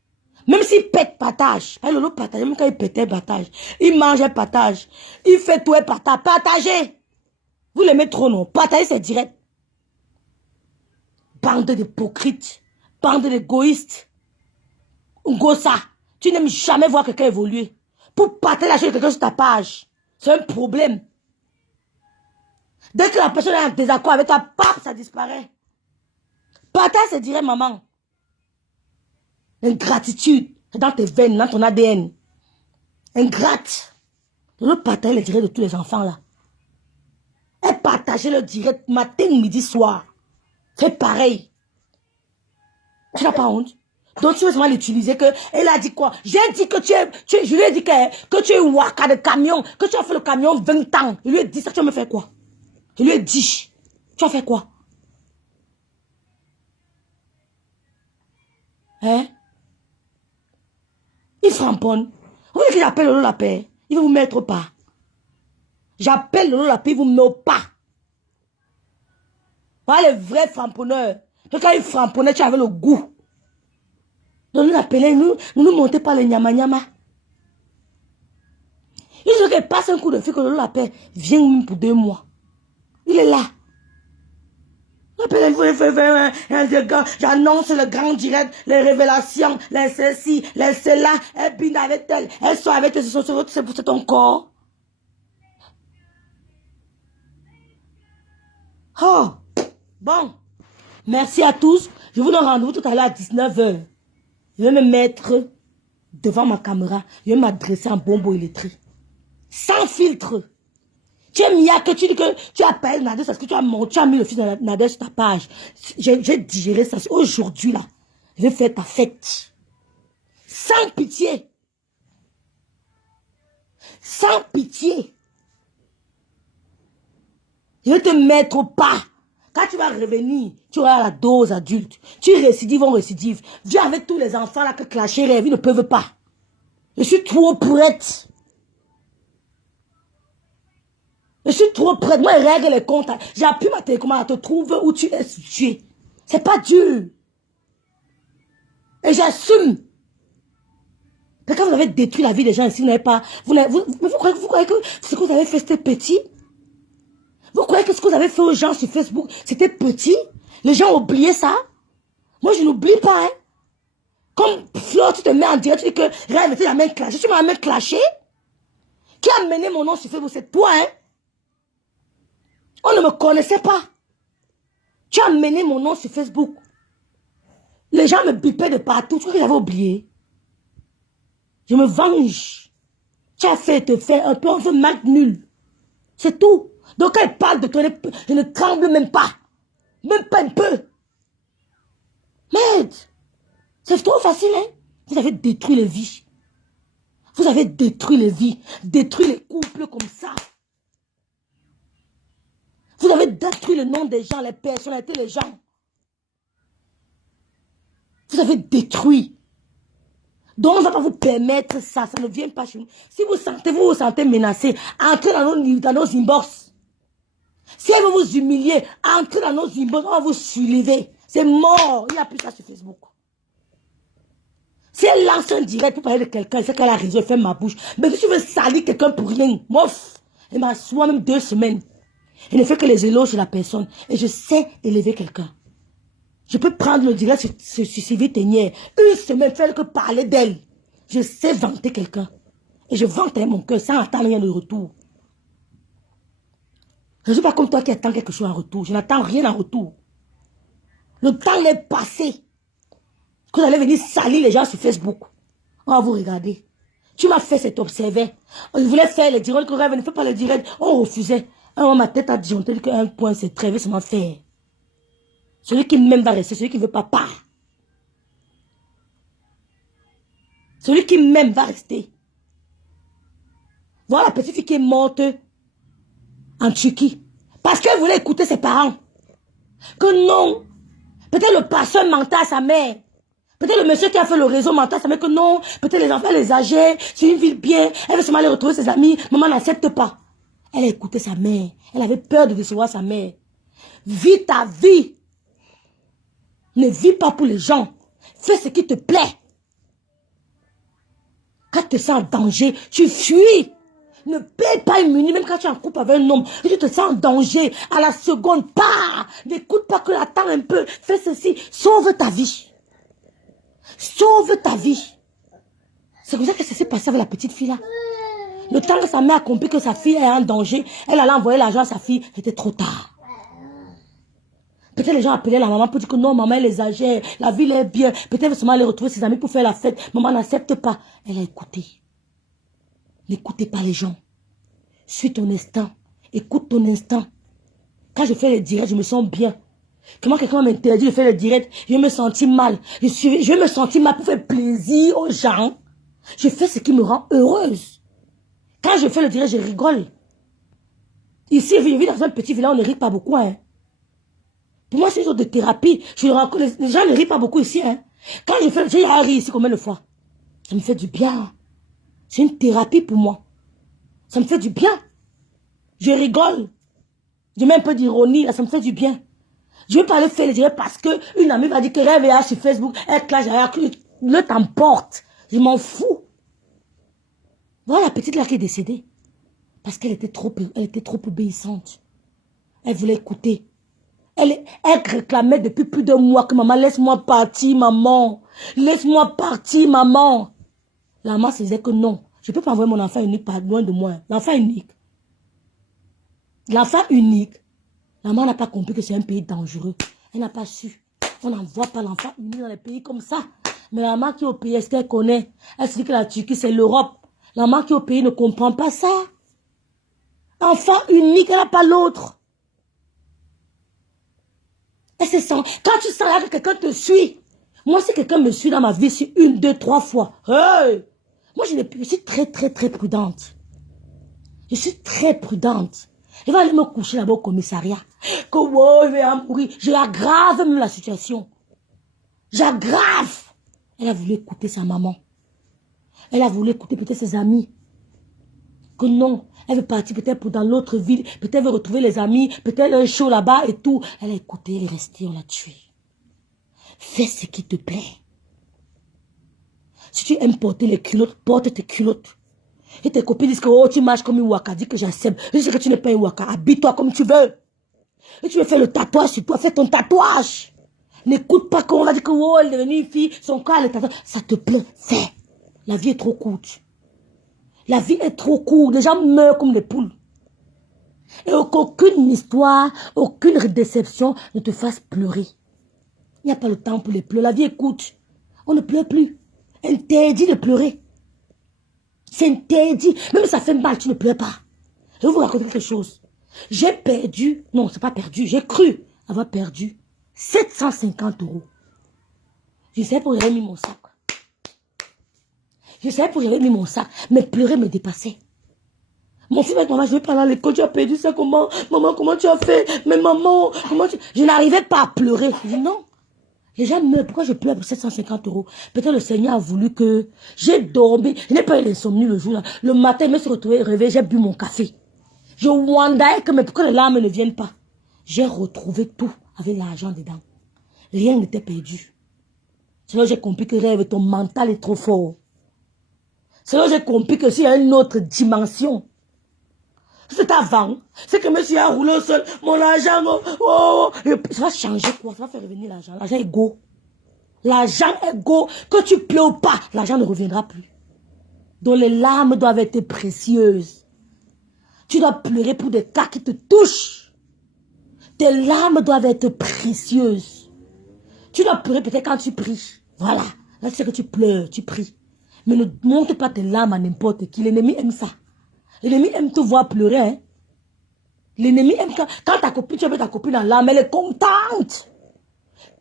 Même s'il pète, partage. Pas Lolo partage. Même quand il pétait, partage. Il mange, partage. Il fait tout, partage. Partagez. Vous l'aimez trop, non? Partagez ces directs. Bande d'hypocrites. Bande d'égoïstes. Ngosa, tu n'aimes jamais voir quelqu'un évoluer. Pour partager la chose de quelqu'un sur ta page, c'est un problème. Dès que la personne est en désaccord avec toi, pap, ça disparaît. Partage, c'est direct, maman. Ingratitude, c'est dans tes veines, dans ton ADN. Ingrate. Le partager le direct de tous les enfants là. Et partager le direct matin, midi, soir. Fais pareil. Tu n'as pas honte? Donc tu veux seulement l'utiliser que... Elle a dit quoi? J'ai dit que je lui ai dit que tu es waka de camion, que tu as fait le camion 20 ans. Je lui ai dit ça, tu vas me faire quoi? Je lui ai dit. Tu as fait quoi? Hein? Il framponne. Vous voulez que j'appelle Lolo la paix? Il va vous mettre au pas. J'appelle Lolo la paix, il vous met au pas. Voilà les vrais framponneurs. Donc quand il framponnait, tu avais le goût. Donc nous l'appelons, nous montez pas les nyama nyama. Il faut qu'elle passe un coup de fil que Lolo l'appelle. Viens même pour 2 mois. Il est là. J'annonce le grand direct, les révélations, les ceci, les cela, elle bine avec elle, elle soit avec elle, c'est ton corps. Oh, bon. Merci à tous. Je vous donne rendez-vous tout à l'heure à 19 h. Je vais me mettre devant ma caméra. Je vais m'adresser en bonbon illettré. Sans filtre. Tu es Mia, que tu dis que tu appelles Nadège parce que tu as mis le fils de Nadège sur ta page. J'ai digéré ça. Aujourd'hui, là, je vais faire ta fête. Sans pitié. Sans pitié. Je vais te mettre au pas. Quand tu vas revenir, tu auras la dose adulte. Tu récidives en récidive. Viens avec tous les enfants là que clasher rêve, ils ne peuvent pas. Je suis trop prête. Je suis trop prête. Moi, je règle les comptes. J'ai appris ma télécommande à te trouver où tu es situé. C'est pas dur. Et j'assume. Mais quand vous avez détruit la vie des gens ici, vous n'avez pas... Vous croyez que ce que vous avez fait, c'était petit? Vous croyez que ce que vous avez fait aux gens sur Facebook, c'était petit? Les gens ont oublié ça? Moi, je n'oublie pas, hein. Comme Flo, tu te mets en direct, tu dis que Rêve était la main clashée. Tu m'as la main clashée? Qui a mené mon nom sur Facebook? C'est toi, hein. On ne me connaissait pas. Tu as mené mon nom sur Facebook. Les gens me bipaient de partout. Tu crois que j'avais oublié? Je me venge. Tu as fait te faire un peu, on veut mal nul. C'est tout. Donc quand ils parlent de toi, je ne tremble même pas. Même pas un peu. Merde. C'est trop facile, hein? Vous avez détruit les vies. Vous avez détruit les vies, détruit les couples comme ça. Vous avez détruit le nom des gens, les personnalités des gens. Vous avez détruit. Donc, on ne va pas vous permettre ça. Ça ne vient pas chez nous. Si vous vous sentez menacé, entrez dans nos inbox. Si elle veut vous humilier, entrez dans nos inbox. On va vous soulever. C'est mort. Il n'y a plus ça sur Facebook. Si elle lance un direct pour parler de quelqu'un, c'est qu'elle a raison, elle fait ma bouche. Mais si tu veux salir quelqu'un pour rien, mof, elle m'assoit même 2 semaines. Elle ne fait que les éloges de la personne. Et je sais élever quelqu'un. Je peux prendre le direct sur Sylvie Tenière. 1 semaine, faire que parler d'elle. Je sais vanter quelqu'un. Et je vante mon cœur sans attendre rien de retour. Je ne suis pas comme toi qui attends quelque chose en retour. Je n'attends rien en retour. Le temps est passé. Que vous allez venir salir les gens sur Facebook. On va vous regarder. Tu m'as fait cet observer. On voulait faire le direct. On ne fait pas le direct. On refusait. Alors, ma tête a disjoncté qu'un point c'est très vite, c'est faire. Celui qui m'aime va rester. Celui qui ne veut pas part. Celui qui m'aime va rester. Voilà la petite fille qui est morte en Turquie. Parce qu'elle voulait écouter ses parents. Que non. Peut-être le pasteur mentait à sa mère. Peut-être le monsieur qui a fait le réseau mentait à sa mère que non. Peut-être les enfants les âgés. C'est une ville bien. Elle veut seulement aller retrouver ses amis. Maman n'accepte pas. Elle a écouté sa mère. Elle avait peur de recevoir sa mère. Vis ta vie. Ne vis pas pour les gens. Fais ce qui te plaît. Quand tu te sens en danger, tu fuis. Ne paie pas une minute, même quand tu es en couple avec un homme. Et tu te sens en danger. À la seconde, pars. N'écoute pas que attends un peu. Fais ceci. Sauve ta vie. Sauve ta vie. C'est comme ça que ça s'est passé avec la petite fille là. Le temps que sa mère a compris que sa fille est en danger, elle allait envoyer l'argent à sa fille. C'était trop tard. Peut-être les gens appelaient la maman pour dire que non, maman elle est âgée, la ville est bien. Peut-être seulement aller retrouver ses amis pour faire la fête. Maman n'accepte pas. Elle a écouté. N'écoutez pas les gens. Suis ton instinct. Écoute ton instinct. Quand je fais les directs, je me sens bien. Comment quelqu'un m'interdit de faire le direct, je me sentis mal. Je me sentis mal pour faire plaisir aux gens. Je fais ce qui me rend heureuse. Quand je fais le direct, je rigole. Ici, je vis dans un petit village, on ne rit pas beaucoup. Hein. Pour moi, c'est une sorte de thérapie. Les gens ne rient pas beaucoup ici. Hein. Quand je fais, j'ai ri ici combien de fois. Ça me fait du bien. C'est une thérapie pour moi. Ça me fait du bien. Je rigole. Je mets un peu d'ironie, ça me fait du bien. Je ne vais pas le faire le direct parce qu'une amie va dire que rêve est sur Facebook, elle clash, le t'emporte. Je m'en fous. Voilà la petite là qui est décédée. Parce qu'elle était trop obéissante. Elle voulait écouter. Elle réclamait depuis plus de mois que maman, laisse-moi partir, maman. Laisse-moi partir, maman. La maman se disait que non. Je ne peux pas envoyer mon enfant unique par loin de moi. L'enfant unique. L'enfant unique. La maman n'a pas compris que c'est un pays dangereux. Elle n'a pas su. On n'envoie pas l'enfant unique dans les pays comme ça. Mais la maman qui est au pays, est-ce qu'elle connaît? Elle se dit que la Turquie, c'est l'Europe. La maman qui est au pays ne comprend pas ça. Enfant unique, elle n'a pas l'autre. Elle se sent. Quand tu sens là que quelqu'un te suit. Moi, si quelqu'un me suit dans ma vie, c'est 1, 2, 3 fois. Hey! Moi, je suis très, très, très prudente. Je suis très prudente. Je vais aller me coucher là-bas au commissariat. Que wow, je vais en mourir. J'aggrave même la situation. J'aggrave. Elle a voulu écouter sa maman. Elle a voulu écouter peut-être ses amis. Que non, elle veut partir peut-être pour dans l'autre ville. Peut-être elle veut retrouver les amis. Peut-être un show là-bas et tout. Elle a écouté, elle est restée, on l'a tuée. Fais ce qui te plaît. Si tu aimes porter les culottes, porte tes culottes. Et tes copines disent que oh, tu marches comme une waka, dis que j'accepte. Je dis que tu n'es pas une waka, habille-toi comme tu veux. Et tu veux faire le tatouage sur toi, fais ton tatouage. N'écoute pas qu'on va dire que oh, elle est devenue une fille, son corps elle est tatouage. Ça te plaît, fais. La vie est trop courte. La vie est trop courte, les gens meurent comme des poules. Et qu'aucune histoire, aucune déception ne te fasse pleurer. Il n'y a pas le temps pour les pleurs, la vie est courte. On ne pleure plus. Interdit de pleurer. C'est interdit. Même si ça fait mal, tu ne pleures pas. Je vais vous raconter quelque chose. J'ai perdu, non, c'est pas perdu, j'ai cru avoir perdu 750 €. Je sais pour j'avais mis mon sac. Je savais pour j'avais mis mon sac. Mais pleurer me dépassait. Mon fils avec maman, je vais pas aller à l'école, tu as perdu ça comment? Maman, comment tu as fait? Mais maman, comment tu... Je n'arrivais pas à pleurer. Je dis non. Les gens meurent. Pourquoi je pleure pour 750 €? Peut-être le Seigneur a voulu que j'ai dormi. Je n'ai pas eu l'insomnie le jour-là. Le matin, je me suis retrouvée réveillée, j'ai bu mon café. Je wondais que, mais pourquoi les larmes ne viennent pas? J'ai retrouvé tout avec l'argent dedans. Rien n'était perdu. C'est là que j'ai compris que rêve, ton mental est trop fort. C'est là que j'ai compris que s'il y a une autre dimension, c'est avant. C'est que monsieur a roulé au sol. Mon argent, ça va changer quoi? Ça va faire revenir l'argent. L'argent est go. L'argent est go. Que tu pleures ou pas, l'argent ne reviendra plus. Donc les larmes doivent être précieuses. Tu dois pleurer pour des cas qui te touchent. Tes larmes doivent être précieuses. Tu dois pleurer peut-être quand tu pries. Voilà. Là, tu sais que tu pleures, tu pries. Mais ne montre pas tes larmes à n'importe qui. L'ennemi aime ça. L'ennemi aime te voir pleurer. Hein? L'ennemi aime quand ta copine, tu appelles ta copine en larmes, elle est contente.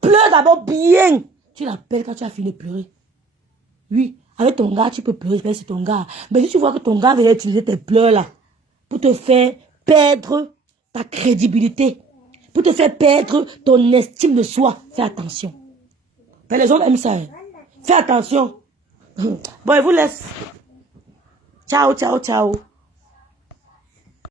Pleure d'abord bien. Tu l'appelles quand tu as fini de pleurer. Oui, avec ton gars, tu peux pleurer, c'est ton gars. Mais si tu vois que ton gars veut utiliser tes pleurs là pour te faire perdre ta crédibilité, pour te faire perdre ton estime de soi, fais attention. Mais les hommes aiment ça. Hein? Fais attention. Bon, je vous laisse. Ciao, ciao, ciao.